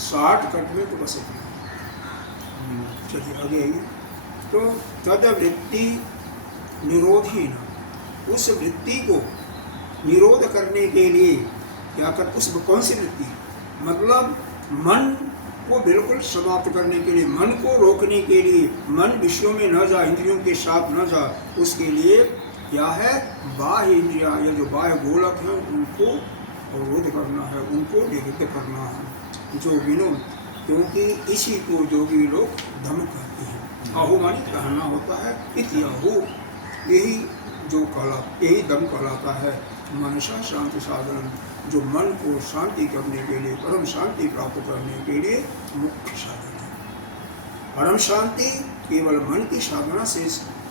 शॉर्टकट में तो बस इतना। चलिए आगे आइए। तो तद वृत्ति निरोधहीन, उस वृत्ति को निरोध करने के लिए क्या कर, उस कौन सी वृत्ति, मतलब मन को बिल्कुल समाप्त करने के लिए, मन को रोकने के लिए, मन विषयों में न जाए, इंद्रियों के साथ न जाए, उसके लिए क्या है, बाह्य इंद्रिया या जो बाह्य गोलक है उनको अवरोध करना है, उनको निरुद्ध करना है। जो विनोद, क्योंकि इसी को जोगी लोग धम कहते हैं। आहु मानी कहना होता है, इत्याहु, यही जो कला, यही दम कहलाता है। मनसा शांति साधन, जो मन को शांति करने के लिए, परम शांति प्राप्त करने के लिए मुख्य साधन है। परम शांति केवल मन की साधना से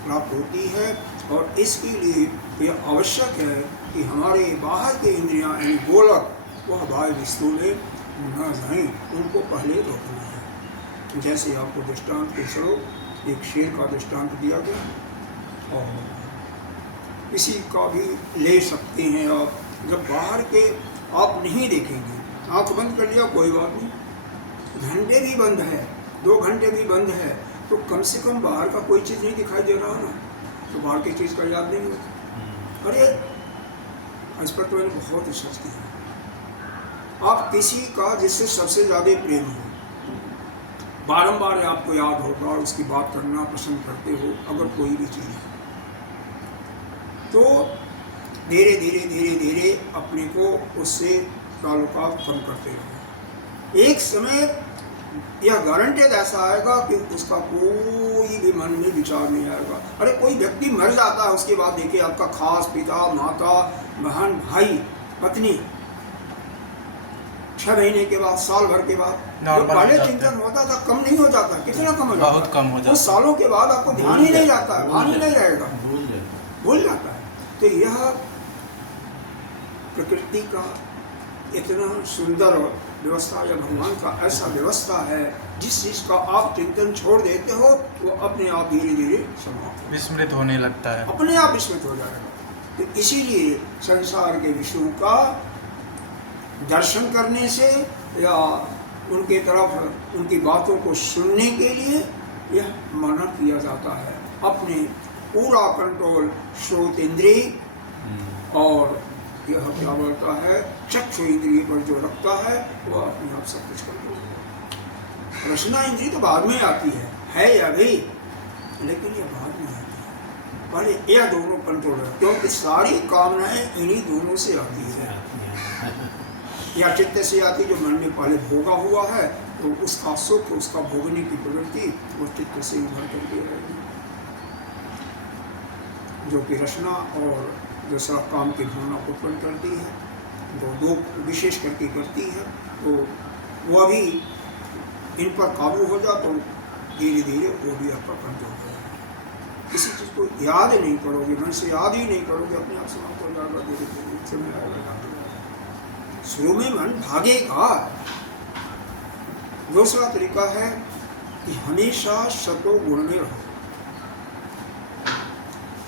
प्राप्त होती है, और इसके लिए यह आवश्यक है कि हमारे बाहर के इंद्रियां यानी गोलक वह बाह्य वस्तु में न जाएं, उनको पहले रोकना है। जैसे आपको दृष्टांत के स्वरूप एक शेर का दृष्टांत दिया गया, और किसी का भी ले सकते हैं आप। जब बाहर के आप नहीं देखेंगे, आँख बंद कर लिया कोई बात नहीं, घंटे भी बंद है, 2 घंटे भी बंद है, तो कम से कम बाहर का कोई चीज़ नहीं दिखाई दे रहा ना, तो बाहर की चीज़ का याद नहीं होता। अरे इस पर तो मैंने बहुत रिसर्च किया। आप किसी का जिससे सबसे ज़्यादा प्रेम हो, बारंबार आपको याद होगा और उसकी बात करना पसंद करते हो, अगर कोई भी चीज़ है, तो धीरे धीरे धीरे धीरे अपने को उससे ताल्लुकात कम करते रहो। एक समय यह गारंटेड ऐसा आएगा कि उसका कोई भी मन में विचार नहीं आएगा। अरे कोई व्यक्ति मर जाता है, उसके बाद देखिए आपका खास पिता, माता, बहन, भाई, पत्नी 6 महीने के बाद, साल भर के बाद, जो पहले चिंतन होता था कम नहीं हो जाता, कितना कम हो जाता, बहुत कम हो जाता, उस सालों के बाद आपको ध्यान ही नहीं जाता है, ध्यान ही नहीं रहेगा, भूल जाता है। तो यह प्रकृति का इतना सुंदर व्यवस्था या भगवान का ऐसा व्यवस्था है जिस चीज का आप चिंतन छोड़ देते हो वो अपने आप धीरे धीरे समाप्त हो विस्मृत होने लगता है। अपने आप विस्मृत हो जाएगा। तो इसीलिए संसार के विषयों का दर्शन करने से या उनके तरफ उनकी बातों को सुनने के लिए यह मना किया जाता है। अपने पूरा कंट्रोल श्रोत इंद्रिय और यह क्या बोलता है चक्षु इंद्रिय पर जो रखता है वह अपने आप सब कुछ कर देता है। रचना इंद्रिय तो बाद में आती है या भी, लेकिन ये बाद में आती है। पहले यह दोनों कंट्रोल है, क्योंकि सारी कामनाएं इन्हीं दोनों से आती है। या चित्त से आती जो मन में पहले भोगा हुआ है, तो उसका सुख उसका भोगने की प्रवृत्ति वो चित्त से उभर करके रहेगी, जो कि रचना और दूसरा काम की भावना उत्पन्न करती है। दो विशेष करके करती है, तो वह भी इन पर काबू हो जाए तो धीरे धीरे वो भी आपका कंट्रोल हो जाएगा। किसी चीज़ को याद नहीं करोगे, मन से याद ही नहीं करोगे, अपने आप समाप्त हो जाएगा, धीरे धीरे समय आएगा। शुरू में मन भागेगा। दूसरा तरीका है कि हमेशा सतोगुण में रहो।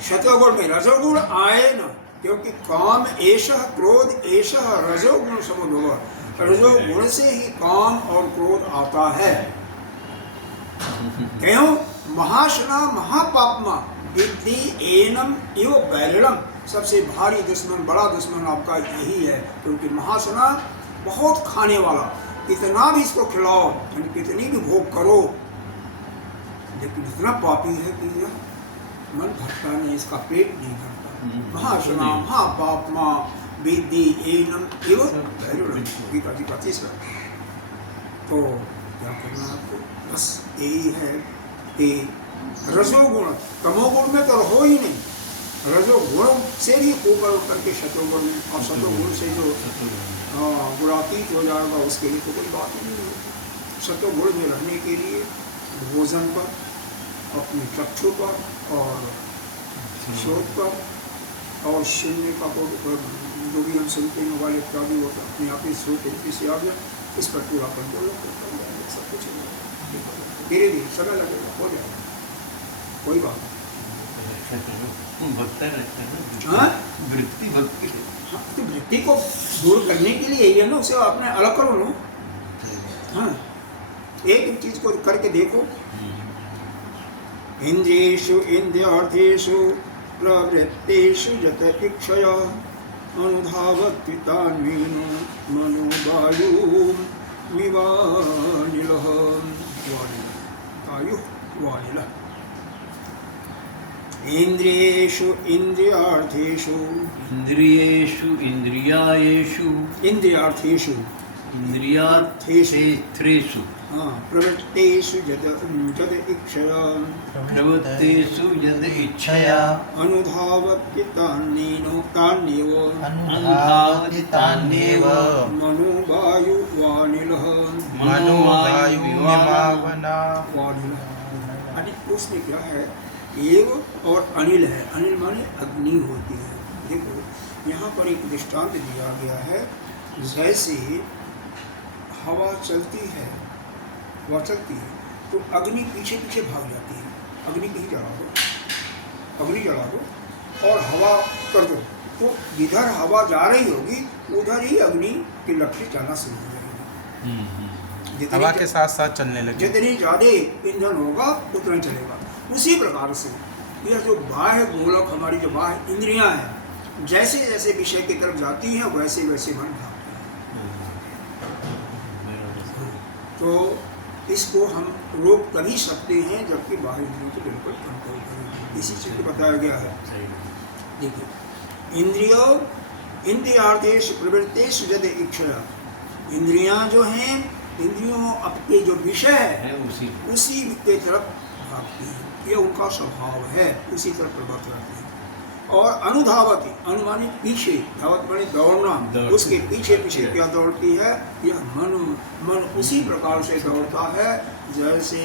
सतोगुण में रजोगुण आए न, क्योंकि काम एषः क्रोध एषः रजोगुण समुद्भव। रजोगुण से ही काम और क्रोध आता है। क्यों? महाशना महापापमा विद्धि एनम इव बैरिणम। सबसे भारी दुश्मन, बड़ा दुश्मन आपका यही है, क्योंकि महाशना बहुत खाने वाला, कितना भी इसको खिलाओ, कितनी भी भोग करो, लेकिन इतना पापी है कि यह मन भरता नहीं, इसका पेट नहीं भरता। महाशना महापापमा विद्धि एनम इव बैरिणम, गीता जी का तीसरा। तो क्या करना आपको? बस यही है कि रजोगुण, तमोगुण में तो हो ही नहीं, रजोगुण से भी ऊपर उतर के शतोगुण में, और शतोगुण से जो गुणातीत हो जाएगा उसके लिए तो कोई बात नहीं है। शतोगुण में रहने के लिए भोजन पर, अपने चक्षु पर और श्रोत पर और सुनने का जो भी हम सुनते हैं मोबाइल इत्यादि वो अपने आप ही श्रोत से आ जाए, इस पर पूरा कंट्रोल सब कुछ धीरे धीरे समय लगेगा, हो जाएगा, कोई बात नहीं। भक्ता रहता है हाँ? वृत्ति भक्ति। हाँ, तो वृत्ति को दूर करने के लिए यही है ना, उसे अपने अलग करो ना। हाँ, एक चीज को करके देखो। इंद्रियेषु इंद्रियार्थेषु प्रवृत्तेषु यत इच्छया अनुधावति तान्मेनो मनोवायुः विवानिलः। वायुवानिलः। इंद्रियेषु इंद्रियार्थेषु इंद्रियेषु इंद्रियायेषु इंद्रियार्थेषु इंद्रियार्थेषु प्रवृत्तेषु यद इच्छया प्रवृत्तेषु यद इच्छया अनुधावति तान्येव मनोवायुवानिलः। उसमें क्या है? एव और अनिल है। अनिल माने अग्नि होती है। देखो यहाँ पर एक दृष्टांत दिया गया है, जैसे हवा चलती है, हवा चलती है तो अग्नि पीछे पीछे भाग जाती है। अग्नि कहीं जला दो, अग्नि जला दो और हवा कर दो, तो जिधर हवा जा रही होगी उधर ही अग्नि की लपटें जाना शुरू हो जाएगी। हवा के साथ साथ चलने लगे। जितनी ज़्यादा ईंधन होगा उतना ही चलेगा। उसी प्रकार से यह जो बाह्य गोलक, हमारी जो बाह्य इंद्रियां हैं, जैसे जैसे विषय की तरफ जाती हैं वैसे वैसे मन भागता है। तो इसको हम रोक तभी सकते हैं जबकि बाह्य इंद्रियों को बिल्कुल कंट्रोल करें। इसी चीज़ को बताया गया है। देखिए, इंद्रियार्थेषु प्रवृत्तेषु यद इच्छया। इंद्रियां जो हैं, इंद्रियों अपने जो विषय है उसी के तरफ भागती है। ये उनका स्वभाव है, उसी तरफ प्रभावित रहते हैं। और अनुधावती, अनुमानित पीछे, धावत माने दौड़ना, उसके पीछे पीछे क्या दौड़ती है? यह मन उसी प्रकार से दौड़ता है जैसे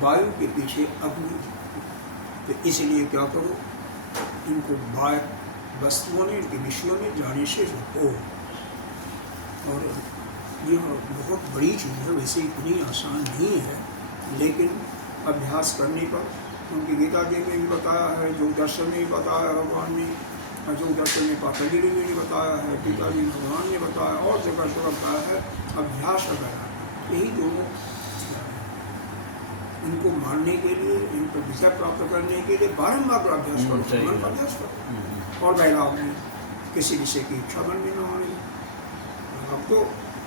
वायु के पीछे अग्नि। तो इसलिए क्या करो, इनको बाह्य वस्तुओं में, इनके विषयों में जाने से रोको। और यह बहुत बड़ी चीज़ है, वैसे इतनी आसान नहीं है, लेकिन अभ्यास करने पर, क्योंकि गीता जी में भी बताया है, योग दर्शन में भी बताया है भगवान ने, और योग दर्शन में पतंजलि ने भी बताया है, पिताजी भगवान ने बताया, और जगह जगह बताया है, अभ्यास अगर यही दोनों इनको मानने के लिए, इनको विजय प्राप्त करने के लिए बारम्बार अभ्यास करो, मन का अभ्यास करो। और वैराग में किसी विषय की इच्छा मन में न होनी, अब तो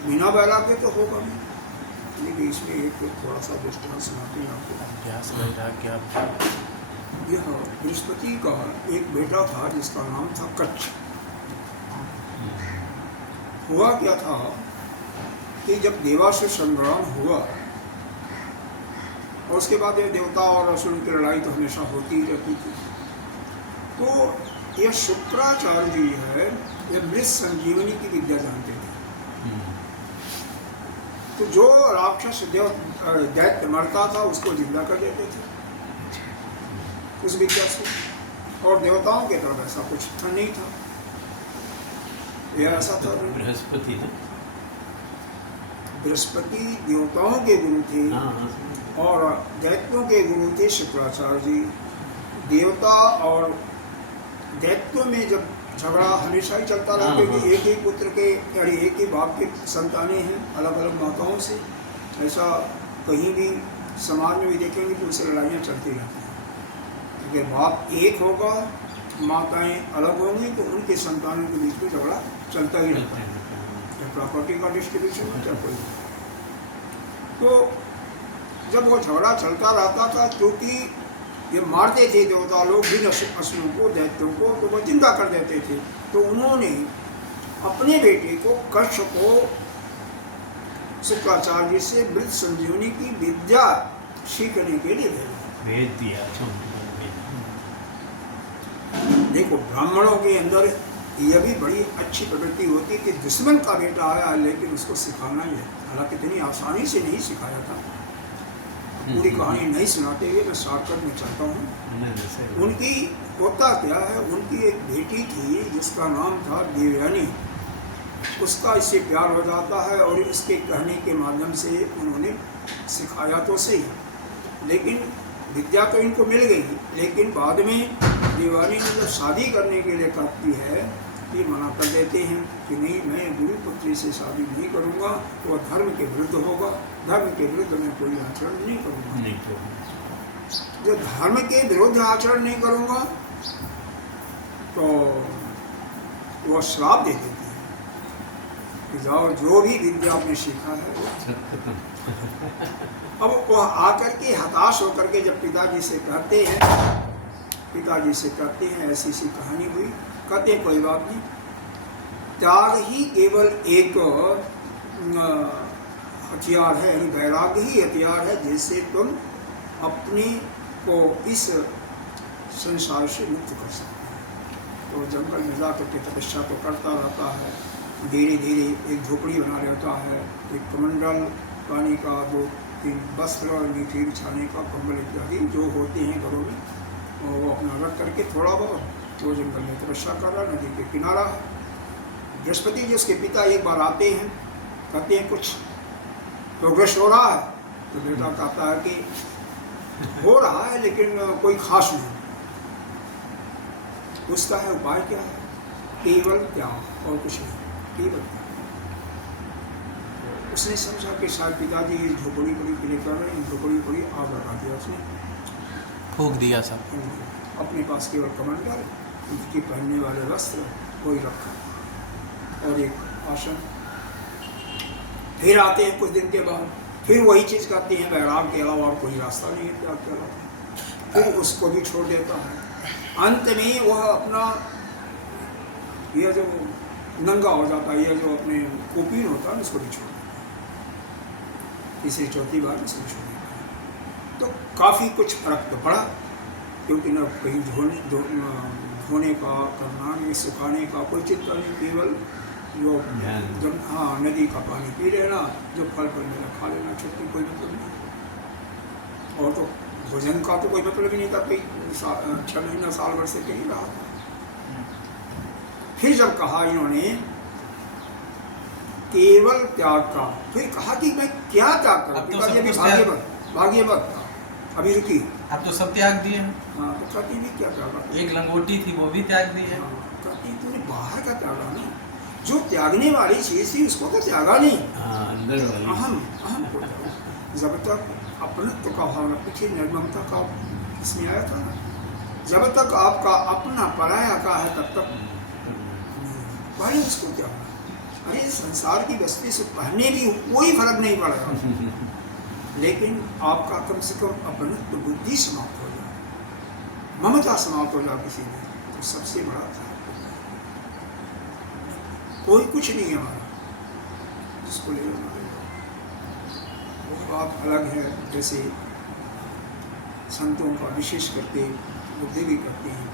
बिना वैराग्य तो होगा नहीं, लेकिन इसमें एक थोड़ा सा दृष्टांत सुनाते हैं आपको। अभ्यास वैराग्य। यह बृहस्पति का एक बेटा था जिसका नाम था कच्छ। हुआ क्या था कि जब देवासुर संग्राम हुआ और उसके बाद ये देवता और असुर की लड़ाई तो हमेशा होती ही रहती थी, तो यह शुक्राचार्य जी है, ये मृत संजीवनी की विद्या जानते थे। तो जो राक्षस दैत्य मरता था उसको जिंदा कर देते थे उस विद्या से, और देवताओं के तरफ ऐसा कुछ था नहीं था, यह ऐसा था। बृहस्पति है। बृहस्पति देवताओं के गुरु थे और दैत्यों के गुरु थे शुक्राचार्य जी। देवता और दैत्यों में जब झगड़ा हमेशा ही चलता रहा, क्योंकि एक ही पुत्र के यानी एक ही बाप के संतानें हैं अलग अलग माताओं से, ऐसा कहीं भी समाज में भी देखेंगे तो उससे लड़ाइयाँ चलती रहती हैं। अगर बाप एक होगा, माताएं अलग होंगी, तो उनके संतानों के बीच में झगड़ा चलता ही रहता है, चाहे प्रॉपर्टी का डिस्ट्रीब्यूशन हो चाहे कोई। तो जब वो झगड़ा चलता रहता था, क्योंकि ये मारते थे देवता लोग जिन असुरों को, दैत्यों को, तो वो जिंदा कर देते थे, तो उन्होंने अपने बेटे को कच्छ को शुक्राचार्य जी से मृत संजीवनी की विद्या सीखने के लिए भेज दिया। देखो ब्राह्मणों के अंदर यह भी बड़ी अच्छी प्रवृत्ति होती है कि दुश्मन का बेटा आया लेकिन उसको सिखाना ही है, हालांकि इतनी आसानी से नहीं सिखाया था। पूरी कहानी नहीं सुनाते हुए मैं शॉर्टकट में चलता हूँ। उनकी होता क्या है, उनकी एक बेटी थी जिसका नाम था देवयानी, उसका इससे प्यार हो जाता है और इसके कहने के माध्यम से उन्होंने सिखाया तो सही, लेकिन विद्या तो इनको मिल गई, लेकिन बाद में देवयानी ने जब शादी करने के लिए कहती है, ये मना कर देते हैं कि नहीं, मैं गुरु पुत्री से शादी नहीं करूँगा, वो धर्म के विरुद्ध होगा, धर्म के विरुद्ध मैं कोई आचरण नहीं करूँगा। जब धर्म के विरुद्ध आचरण नहीं करूँगा तो वो श्राप दे देती है कि जाओ जो भी विद्या आपने सीखा है वो। अब वो आकर के हताश होकर के जब पिताजी से कहते हैं ऐसी ऐसी कहानी हुई, कहते हैं कोई बात नहीं, त्याग ही केवल एक हथियार है, यानी वैराग्य ही हथियार है जिससे तुम अपने को इस संसार से मुक्त कर सकते हो। तो जंगल में जा करके तपस्या तो करता रहता है, धीरे धीरे एक झोपड़ी बना लेता है, एक कमंडल पानी का, 2-3 वस्त्र, मीठी बिछाने का, कंबल इत्यादि जो होते हैं घरों में, और वो अपना रख करके थोड़ा बहुत वो जंगल में तपस्या कर रहा, नदी के किनारा। बृहस्पति जी उसके पिता एक बार आते हैं, कहते हैं कुछ प्रोग्रेस हो रहा है, तो बेटा कहता है कि हो रहा है लेकिन कोई खास नहीं। उसका है उपाय क्या है, केवल त्याग और कुछ नहीं, केवल त्याग। उसने समझा कि शायद पिताजी झोपड़ी पड़ी के लिए कर रहे हैं, झोपड़ी पड़ी आग लगा दिया, उसने फूंक दिया सब। अपने पास केवल कमंडल, उसके पहनने वाले वस्त्र कोई रखा और एक आसन। फिर आते हैं कुछ दिन के बाद, फिर वही चीज़ करते हैं, वैराग के अलावा और कोई रास्ता नहीं है त्याग के अलावा, फिर उसको भी छोड़ देता है। अंत में वह अपना यह जो नंगा हो जाता है, यह जो अपने कोपीन होता है उसको भी छोड़ देता है, तीसरी चौथी बार इसको छोड़ देता है। तो काफ़ी कुछ फर्क तो पड़ा, क्योंकि न कहीं धोने का करना, नहीं सुखाने का कोई चिंता नहीं, केवल जो नदी का पानी पी लेना, जो फल मेरा खा लेना, छुट्टी कोई मतलब नहीं। और तो भोजन का तो कोई मतलब ही नहीं था, कोई 6 महीना साल भर से कहीं रहा था। फिर जब कहा इन्होंने केवल त्याग का। फिर कहा कि मैं क्या त्याग करूं? अब तो पिताजी सब अभी कुछ भाग्यवत था, अभी रुकी। आप तो सब त्याग दिए हैं। हाँ, तो कहती भी क्या त्यागा? एक लंगोटी थी वो भी त्याग दी है। हाँ, कहती तूने बाहर का त्यागा ना, जो त्यागने वाली चीज थी उसको तो त्यागा नहीं। हाँ, अंदर वाली अहम अहम को त्यागा। जब तक अपनत्व का भावना, पीछे निर्ममता का इसमें आया था ना, जब तक आपका अपना पराया का है तब तक पहले उसको त्यागना। अरे संसार की वस्तु से पहने भी कोई फर्क नहीं पड़ेगा, लेकिन आपका कम से कम अपनत्व बुद्धि समाप्त हो जाए, ममता समाप्त हो जाए किसी में, तो सबसे बड़ा था। कोई कुछ नहीं है हमारा जिसको ले लो। वो बात अलग है। जैसे संतों का विशेष करके बुद्धि भी करते हैं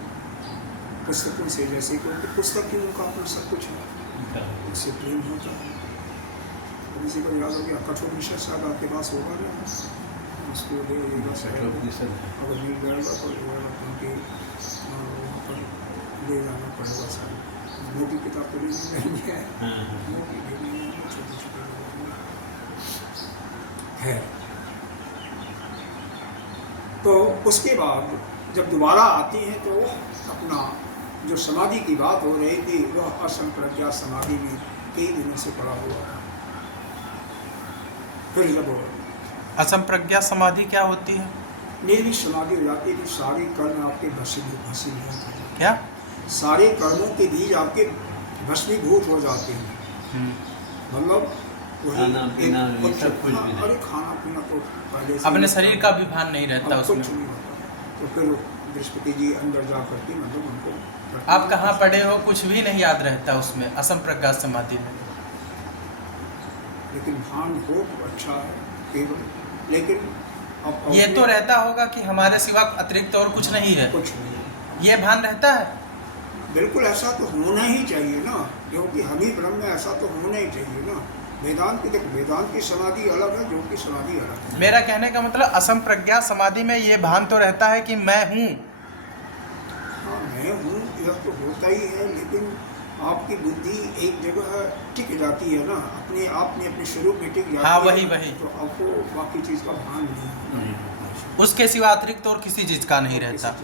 पुस्तकों से, जैसे कि पुस्तक की उनका अपना सब कुछ है, उससे प्रेम होता है। तो किसी को याद हो गया कठोपनिषद शायद आपके पास होगा ना, उसको ले लेगा शायद, अगर मिल जाएगा तो क्योंकि वहाँ पर ले जाना पड़ेगा शायद। मोटी किताब तो नहीं है, मोटी छोटी छोटी है। तो उसके बाद जब दोबारा आती हैं तो अपना जो समाधि की बात हो रही थी वह असंप्रज्ञात समाधि भी कई दिनों से पड़ा हुआ था। फिर जब असंप्रज्ञा समाधि क्या होती है? निर्विक समाधि हो जाती है, सारे कर्म आपके भस्मीभूत हो जाते हैं। क्या? सारे कर्मों के बीज आपके भस्मीभूत हो जाते हैं। मतलब खाना पीना ये सब कुछ भी नहीं। अरे खाना पीना तो पहले से अपने शरीर का भी भान नहीं रहता उसमें। कुछ नहीं होता। तो फिर बृहस्पति जी अंदर जा करके मतलब उनको, आप कहाँ पढ़े हो, कुछ भी नहीं याद रहता उसमें असंप्रज्ञात समाधि में। लेकिन भान हो तो अच्छा है केवल, लेकिन अब ये तो रहता होगा कि हमारे सिवा अतिरिक्त और कुछ नहीं है, कुछ नहीं। ये भान रहता है। बिल्कुल ऐसा तो होना ही चाहिए ना, क्योंकि हम ही ब्रह्म में, ऐसा तो होना ही चाहिए ना। वेदांत की देखो, वेदांत की समाधि अलग है, योग की समाधि अलग है। मेरा कहने का मतलब असंप्रज्ञात समाधि में ये भान तो रहता है कि मैं हूँ। हाँ, मैं हूँ, यह तो होता ही है, लेकिन आपकी बुद्धि एक जगह टिक जाती है ना, अपने आप में अपने स्वरूप में टिक जाती हाँ, है। वही। तो आपको बाकी चीज़ का भान नहीं है। उसके सिवा अतिरिक्त और किसी चीज का नहीं रहता।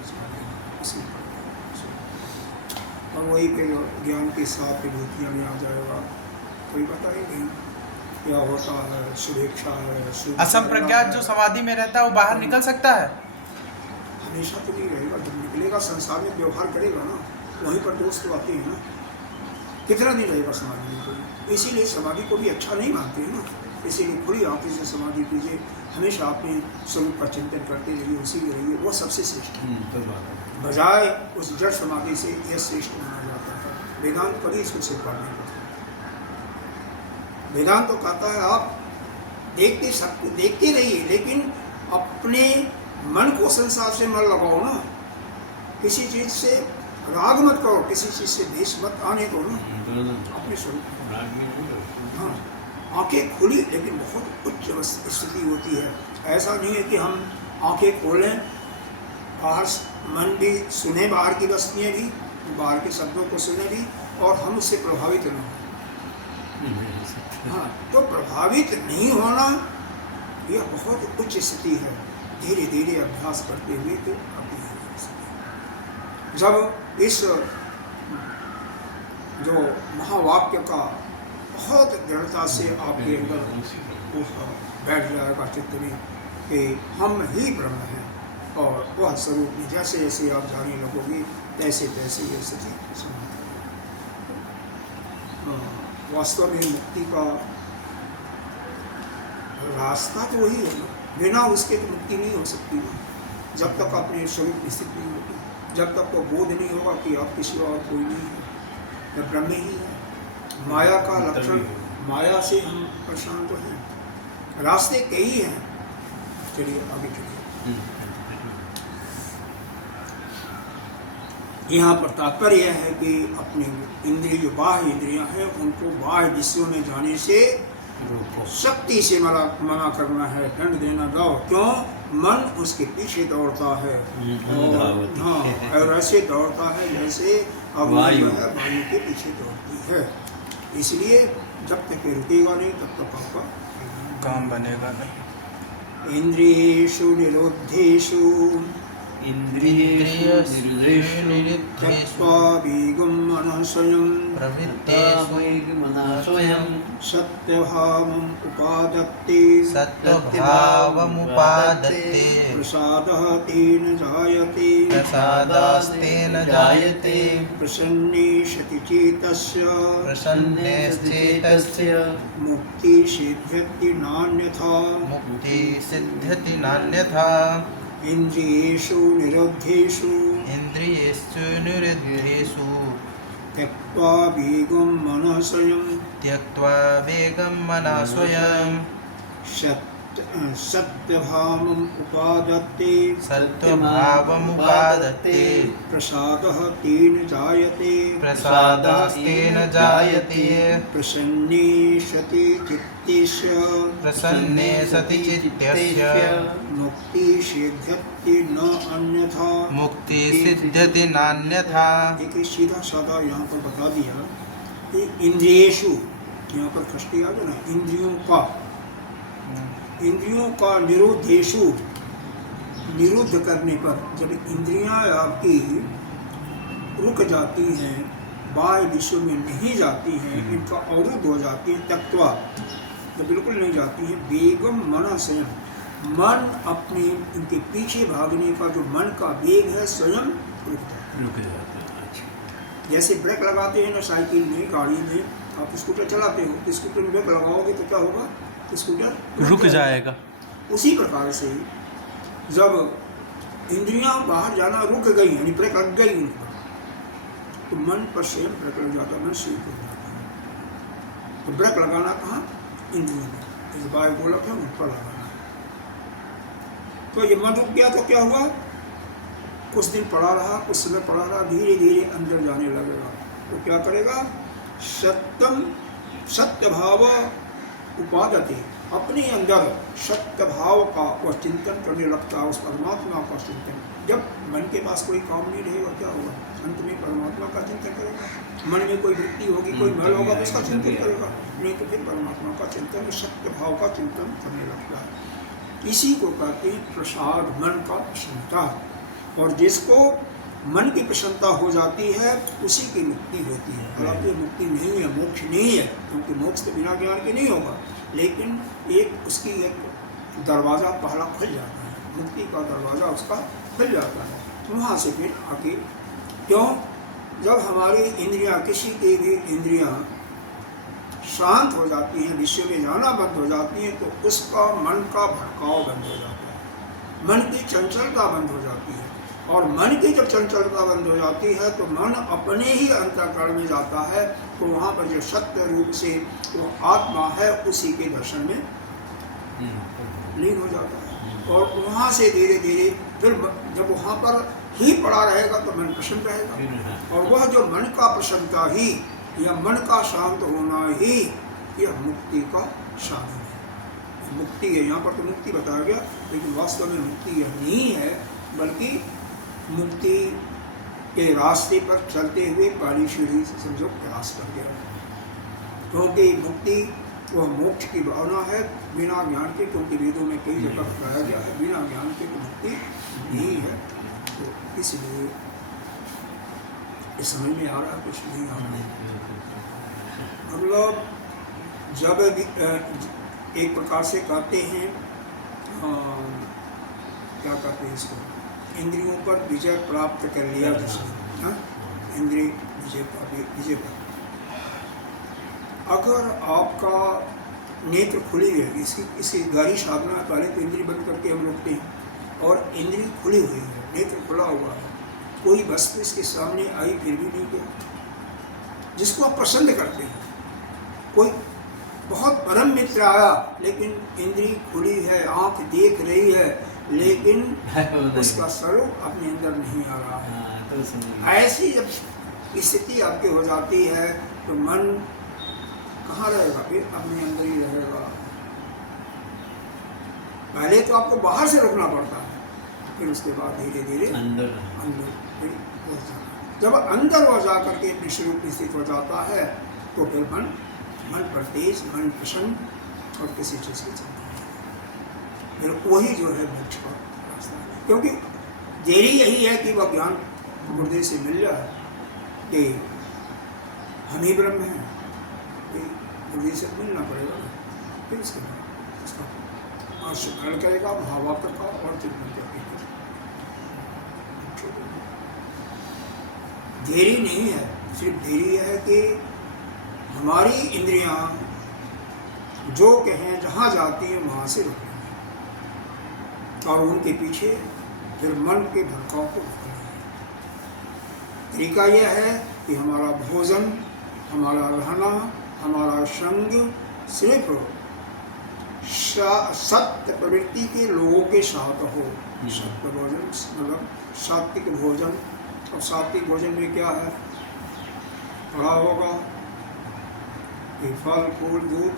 और वही फिर ज्ञान के साथ विभूतियाँ में आ जाएगा, कोई पता ही नहीं क्या होता है। शुभेच्छा है, असंप्रज्ञात जो समाधि में रहता है वो बाहर निकल सकता है? हमेशा तो नहीं रहेगा, जब निकलेगा संसार में व्यवहार करेगा ना, वहीं पर दोस्त तो आते हैं ना। कितना नहीं रहेगा समाधि में कोई, इसीलिए समाधि को भी अच्छा नहीं मानते हैं ना। इसीलिए खुली आंखों से समाधि कीजिए, हमेशा अपने स्वरूप का चिंतन करते रहिए, उसी में रहिए, वो सबसे श्रेष्ठ है। बजाय उस जड़ समाधि से यह श्रेष्ठ माना जाता है। वेदांत कभी इसको स्वीकार नहीं करता। वेदांत तो कहता है आप देखते सबको देखते रहिए, लेकिन अपने मन को संसार से मत लगाओ ना, किसी चीज से राग मत करो, किसी चीज से देश मत आने दो ना, अपने स्वरूप। हाँ, आंखें खुली लेकिन बहुत उच्च स्थिति होती है। ऐसा नहीं है कि हम आंखें खोलें, बाहर मन भी सुने, बाहर की वस्तुएं भी, बाहर के शब्दों को सुने भी, और हम उससे प्रभावित न हो। हाँ, तो प्रभावित नहीं होना यह बहुत उच्च स्थिति है। धीरे धीरे अभ्यास करते हुए तो आती है। जब इस जो महावाक्य का बहुत दृढ़ता से आपके अंदर बैठ जाएगा चित्त में कि हम ही ब्रह्म हैं, और वह स्वरूप में जैसे जैसे आप जाने लगोगे तैसे तैसे ये स्थिति समाप्त हो। वास्तव में मुक्ति का रास्ता तो वही है ना, बिना उसके तो मुक्ति नहीं हो सकती ना। जब तक अपने स्वरूप में स्थित नहीं होगी, जब तक वो बोध नहीं होगा कि आप किसी और कोई नहीं है, यह ब्रह्म ही है। माया का लक्षण, माया से हम परेशान तो हैं, रास्ते कई हैं। चलिए आगे चलिए। यहाँ पर तात्पर्य यह है कि अपने इंद्रिय जो बाह्य इंद्रियां हैं उनको बाह्य विषयों में जाने से शक्ति से मना करना है, दंड देना दो। क्यों? मन उसके पीछे दौड़ता है, और हाँ, और ऐसे दौड़ता है जैसे वायु के पीछे दौड़ती है। इसलिए जब तक ये रुकेगा नहीं तब तक आपका काम बनेगा नहीं। इंद्रियेषु निरोधेषु इंद्रियेषु त्यक्त्वा वेगं मनः स्वयं प्रवृत्तेषु मनः स्वयं सत्यभावम् उपादत्ते सत्त्वभावमुपादत्ते प्रसादः तेन जायते प्रसादास्तेन जायते प्रसन्ने सति चेतस्य प्रसन्नेश्चेतस्य मुक्ति सिद्ध्यति नान्यथा मुक्ति सिद्ध्यति नान्यथा। इंद्रियेषु निरुद्धेषु इंद्रियेषु निरुद्धेषु त्यक्त्वा वेगं मनः स्वयं त्यक्त्वा वेगं मनः स्वयं सत्यभावम् उपादत्ते सत्त्वभावमुपादत्ते प्रसादः तेन जायते प्रसादास्तेन जायते प्रसन्ने सति चित्तस्य प्रसन्ने सति चित्तस्य मुक्ति सिद्ध्यति न अन्यथा। मुक्ति सिद्ध्यति नान्यथा। देखिए सीधा साधा यहाँ पर बता दिया कि इंद्रियेषु, यहाँ पर खष्टी आ गया ना, इंद्रियों का निरोधेषु, निरुद्ध करने पर जब इंद्रियां आपकी रुक जाती हैं, बाह्य विश्व में नहीं जाती हैं, इनका अवरुद्ध हो जाती है, त्यक्त्वा जब बिल्कुल नहीं जाती है, वेगम मनः स्वयं, मन अपने इनके पीछे भागने का जो मन का वेग है स्वयं रुक जाता है। जैसे ब्रेक लगाते हैं ना साइकिल में, गाड़ी में, आप स्कूटर चलाते हो, स्कूटर में ब्रेक लगाओगे तो क्या होगा, स्कूटर रुक जाएगा। उसी प्रकार से जब इंद्रियां बाहर जाना रुक गई, यानी ब्रेक लग गई उनको, तो मन पर स्वयं ब्रेक लग जाता है, मन सीख हो जाता है। तो ब्रेक लगाना कहाँ, इंद्रियों में, इस वायु गोलक है उन पर लगाना। तो ये मन रुक गया तो क्या हुआ, कुछ दिन पड़ा रहा, कुछ समय पड़ा रहा, धीरे धीरे अंदर जाने लगेगा। तो क्या करेगा, सत्य भाव उपादते, अपने अंदर सत्य भाव का वह चिंतन करने लगता है, उस परमात्मा का चिंतन। जब मन के पास कोई काम नहीं रहेगा क्या होगा, अंत में परमात्मा का चिंतन करेगा। मन में कोई वृत्ति होगी, कोई महल होगा तो उसका चिंतन करेगा, नहीं तो फिर परमात्मा का चिंतन, सत्य भाव का चिंतन करने लगता है। इसी को कहते हैं प्रसाद, मन का प्रसन्नता। और जिसको मन की प्रसन्नता हो जाती है उसी की मुक्ति होती है। हालांकि मुक्ति नहीं है, मोक्ष नहीं है, क्योंकि मोक्ष तो बिना ज्ञान के नहीं होगा, लेकिन एक उसकी एक दरवाज़ा पहला खुल जाता है, मुक्ति का दरवाज़ा उसका खुल जाता है। वहाँ से फिर आगे क्यों, जब हमारी इंद्रियां, किसी की भी इंद्रियां शांत हो जाती हैं, विषय में जाना बंद हो जाती हैं, तो उसका मन का भड़काव बंद हो जाता है, मन की चंचलता बंद हो जाती है। और मन की जब चंचलता बंद हो जाती है तो मन अपने ही अंतःकरण में जाता है, तो वहाँ पर जो सत्य रूप से वो आत्मा है उसी के दर्शन में लीन हो जाता है। और वहाँ से धीरे धीरे फिर जब वहाँ पर ही पड़ा रहेगा तो मन प्रसन्न रहेगा। और वह जो मन का प्रसन्नता ही या मन का शांत होना ही यह मुक्ति का साधन है। मुक्ति है, यहाँ पर तो मुक्ति बताया गया, लेकिन वास्तव में मुक्ति यह नहीं है, बल्कि मुक्ति के रास्ते पर चलते हुए पहली सीढ़ी से समझो प्रयास कर गया। क्योंकि मुक्ति वह मोक्ष की भावना है बिना ज्ञान के, क्योंकि वेदों में कई जगह बताया गया है बिना ज्ञान के तो मुक्ति नहीं है। तो इसलिए इस समझ में आ रहा है, कुछ नहीं आ रहा है। मतलब जब एक प्रकार से कहते हैं, क्या कहते हैं इसको, इंद्रियों पर विजय प्राप्त कर लिया जिसने, इंद्रिय विजय पर। अगर आपका नेत्र खुली है, इसकी गहरी साधना है, पहले तो इंद्रिय बंद करके हम रुकते हैं, और इंद्रिय खुली हुई है, नेत्र खुला हुआ है, कोई वस्तु इसके सामने आई फिर भी नहीं गया, जिसको आप पसंद करते हैं। कोई बहुत परम मित्र आया लेकिन इंद्रिय खुली है, आंख देख रही है, लेकिन उसका स्वरूप अपने अंदर नहीं आ रहा है। ऐसी जब स्थिति आपकी हो जाती है तो मन कहाँ रहेगा, फिर अपने अंदर ही रहेगा। पहले तो आपको बाहर से रोकना पड़ता है, फिर उसके बाद धीरे धीरे अंदर फिर जब अंदर हो जा करके अपने स्वरूप में स्थित हो जाता है तो फिर मन पर तेज, मन प्रसन्न और किसी चीज़ की चिंता नहीं। फिर वही जो है मोक्ष का रास्ता है। क्योंकि देरी यही है कि वह ज्ञान गुरुदेव से मिल जाए कि हम ही ब्रह्म हैं, गुरुदेव से मिलना पड़ेगा। फिर इसके बाद इसका आश्रय करेगा, भावार्थ का और चिंतन करके देरी नहीं है। सिर्फ देरी है कि हमारी इंद्रियां जो कहें जहाँ जाती हैं वहाँ से रुकना है और उनके पीछे फिर मन के भड़काव को रोकना है। तरीका यह है कि हमारा भोजन, हमारा रहना, हमारा संग सिर्फ सत्य प्रवृत्ति के लोगों के साथ हो। सत्य भोजन मतलब सात्विक भोजन। और सात्विक भोजन में क्या है? पढ़ा होगा कि फल, फूल, दूध,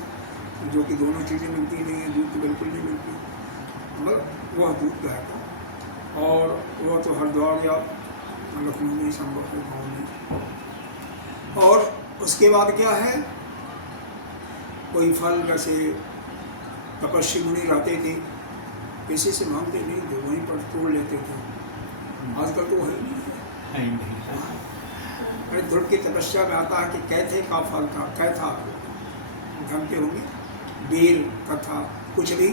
जो कि दोनों चीज़ें मिलती नहीं है, दूध तो बिल्कुल नहीं मिलती, मगर वह दूध गाय का, और वह तो हरिद्वार या लखनऊ में संभव है, गाँव में। और उसके बाद क्या है? कोई फल, जैसे तपस्वी मुनि रहते थे, किसी से मांगते नहीं थे, वहीं पर तोड़ लेते थे। आजकल तो वही नहीं है। अरे ध्रुव की तपस्या में आता है कि कैथे का फल था, कैथा जानते होंगे, बेल, कथा, कुछ भी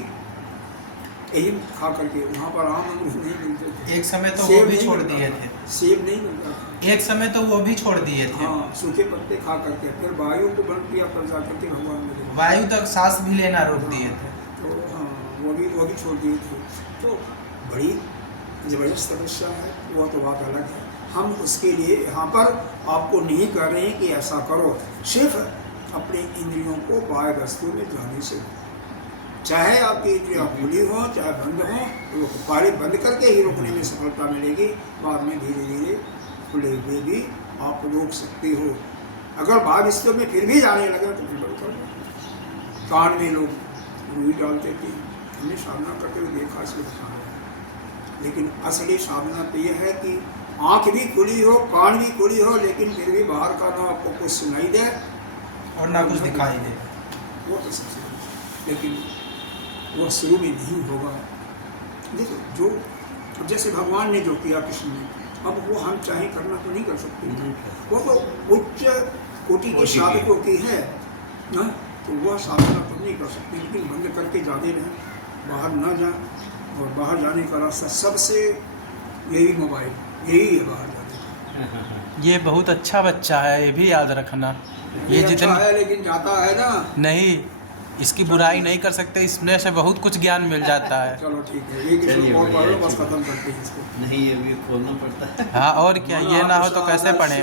यही खा करके। वहाँ पर आम अमरूद नहीं मिलते थे। एक समय तो वो भी छोड़ दिए थे। सेब नहीं मिलता था। एक समय तो वो भी छोड़ दिए थे। हाँ, सूखे पत्ते खा करके। फिर वायु को बंद किया, पर जा करके भगवान ने वायु तक सांस भी लेना रोक दिए थे। तो हाँ, वो भी छोड़ दिए थे। तो बड़ी जबरदस्त तपस्या है, वो तो बात अलग है। हम उसके लिए यहाँ पर आपको नहीं कह रहे हैं कि ऐसा करो, सिर्फ अपने इंद्रियों को बाह्य वस्तु में जाने से, चाहे आपकी इंद्रियाँ खुली हों चाहे बंद हों, तो पहले बंद करके ही रोकने में सफलता मिलेगी। बाद में धीरे धीरे खुले हुए भी आप रोक सकते हो। अगर बाह्य वस्तु में फिर भी जाने लगे तो फिर बंद कर दो। कान में लोग रुई डालते थे, हमने साधना करते हुए देखा, इसमें बताया। लेकिन असली साधना तो यह है कि आँख भी खुली हो, कान भी खुली हो, लेकिन फिर भी बाहर का ना आपको कुछ सुनाई दे और ना कुछ दिखाई दे। वो तो सबसे, लेकिन वो शुरू में नहीं होगा। देखो, जो अब जैसे भगवान ने जो किया कृष्ण ने, अब वो हम चाहे करना तो नहीं कर सकते। वो तो उच्च कोटि के साधकों की है ना, तो वह साधना तो नहीं कर सकते। लेकिन बंद करके जाते रहें, बाहर ना जाए। और बाहर जाने का रास्ता सबसे यही मोबाइल, यही है बाहर जाने का। ये बहुत अच्छा बच्चा है, ये भी याद रखना। ये अच्छा जितनी है, लेकिन जाता है ना। नहीं, इसकी बुराई नहीं कर सकते, इसमें से बहुत कुछ ज्ञान मिल जाता है। चलो ठीक है, एक बस खत्म करते हैं इसको। नहीं, अभी खोलना पड़ता है। हाँ, और क्या, ये ना हो तो कैसे पढ़ें?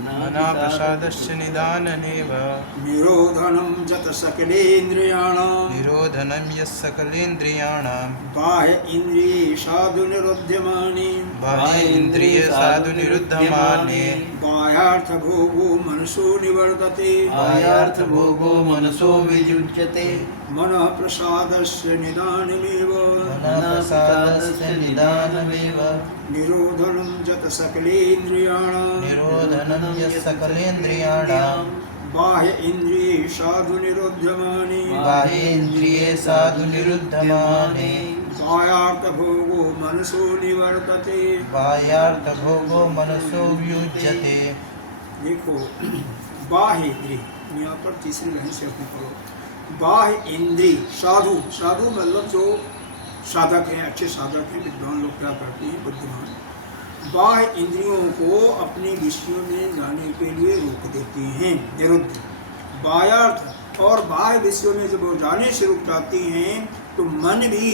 मना प्रसादस्य निदानमेव निरोधनं जत सकलेन्द्रियाणां निरोधनं यः सकलेन्द्रियाणां बाह्य इंद्रिये साधु निरुध्यमाने बाह्य इंद्रिय साधु निरुद्धमाने बाह्यार्थ भोगो मनसो निवर्तते बाह्यार्थ भोगो मनसो विजुज्यते मनः प्रसादस्य निदानमेव मनप्रसादस्य निदानमेव निरोधनं जत सकलेन्द्रियाणां निरोधनं यः सकलेन्द्रियाणां बाह्य इंद्रिये साधु निरुध्यमाने बाह्येन्द्रिये साधु निरुद्धमाने बाह्यार्थ भोगो मनसो निवर्तते बाह्यार्थ भोगो मनसो वियुज्यते। देखो, बाह्य इंद्रिय, यहाँ पर तीसरी लाइन से अपने पढ़ो। बाह्य इंद्रिय साधु, साधु मतलब जो साधक हैं, अच्छे साधक हैं, विद्वान लोग क्या करते हैं, बुद्धिमान, बाह्य इंद्रियों को अपने विषयों में जाने के लिए रोक देती हैं, निरुद्ध। बाह्यार्थ और बाह्य विषयों में जब वो जाने से रुक जाती हैं, तो मन भी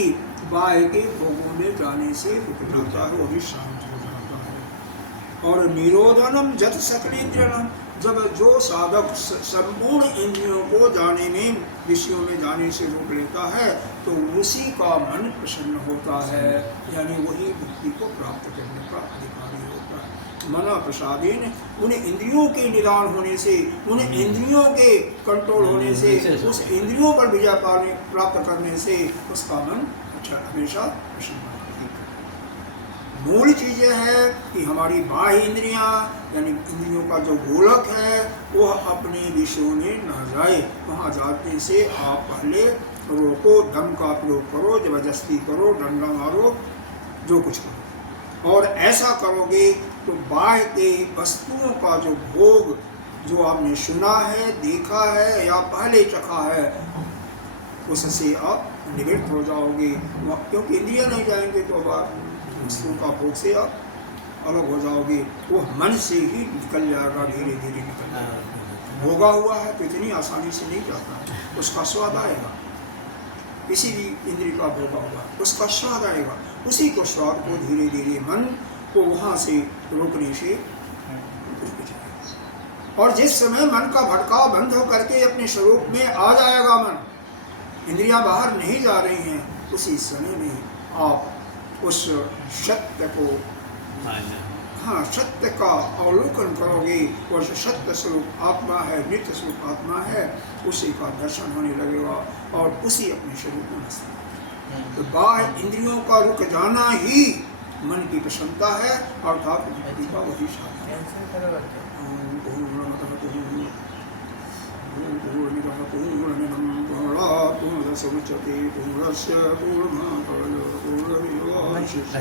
बाह्य के भोगों में जाने से रुक जाता है, वो भी शांत हो जाता है। और निरोधनम जत सकलेन्द्रियम, जब जो साधक संपूर्ण इंद्रियों को जाने में, विषयों में जाने से रोक लेता है, तो उसी का मन प्रसन्न होता है, यानी वही मुक्ति को प्राप्त करने का अधिकारी होता है। मना प्रसादेन, उन इंद्रियों के निदान होने से, उन इंद्रियों के कंट्रोल होने से, उस इंद्रियों पर विजय पाने प्राप्त करने से उसका मन अच्छा हमेशा प्रसन्न होता है। मूल चीज़ यह है कि हमारी बाह्य इंद्रियां, यानी इंद्रियों का जो गोलक है, वह अपने विषयों में न जाए। वहाँ जाते से आप पहले रोको, दम का प्रयोग करो, जबरदस्ती करो, डंडा मारो, जो कुछ करो। और ऐसा करोगे तो बाह्य के वस्तुओं का जो भोग जो आपने सुना है, देखा है या पहले चखा है, उससे आप निवृत्त हो जाओगे। क्योंकि इंद्रिय नहीं जाएंगे तो अब वस्तुओं का भोग से आप अलग हो जाओगे। वो मन से ही निकल जाएगा, धीरे धीरे निकल जाएगा। भोगा हुआ है तो इतनी आसानी से नहीं जाता है, उसका स्वाद आएगा। किसी भी इंद्रिय का भोगा हुआ उसका स्वाद आएगा, उसी को स्वाद को धीरे धीरे मन को वहाँ से रोकने से रुक जाएगा। और जिस समय मन का भटकाव बंद हो करके अपने स्वरूप में आ जाएगा, मन इंद्रियां बाहर नहीं जा रही हैं, उसी समय में आप उस सत्य को, हाँ, सत्य का अवलोकन करोगे। और जो सत्य स्वरूप आत्मा है, नित्य स्वरूप आत्मा है, उसी का दर्शन होने लगेगा और उसी अपने स्वरूप में बसना। तो बाह्य इंद्रियों का रुक जाना ही मन की प्रसन्नता है, अर्थात मुक्ति का वही साधन है। पूर्णमुदच्यते पूर्णस्य पूर्णमादाय पूर्णमेवावशिष्यते।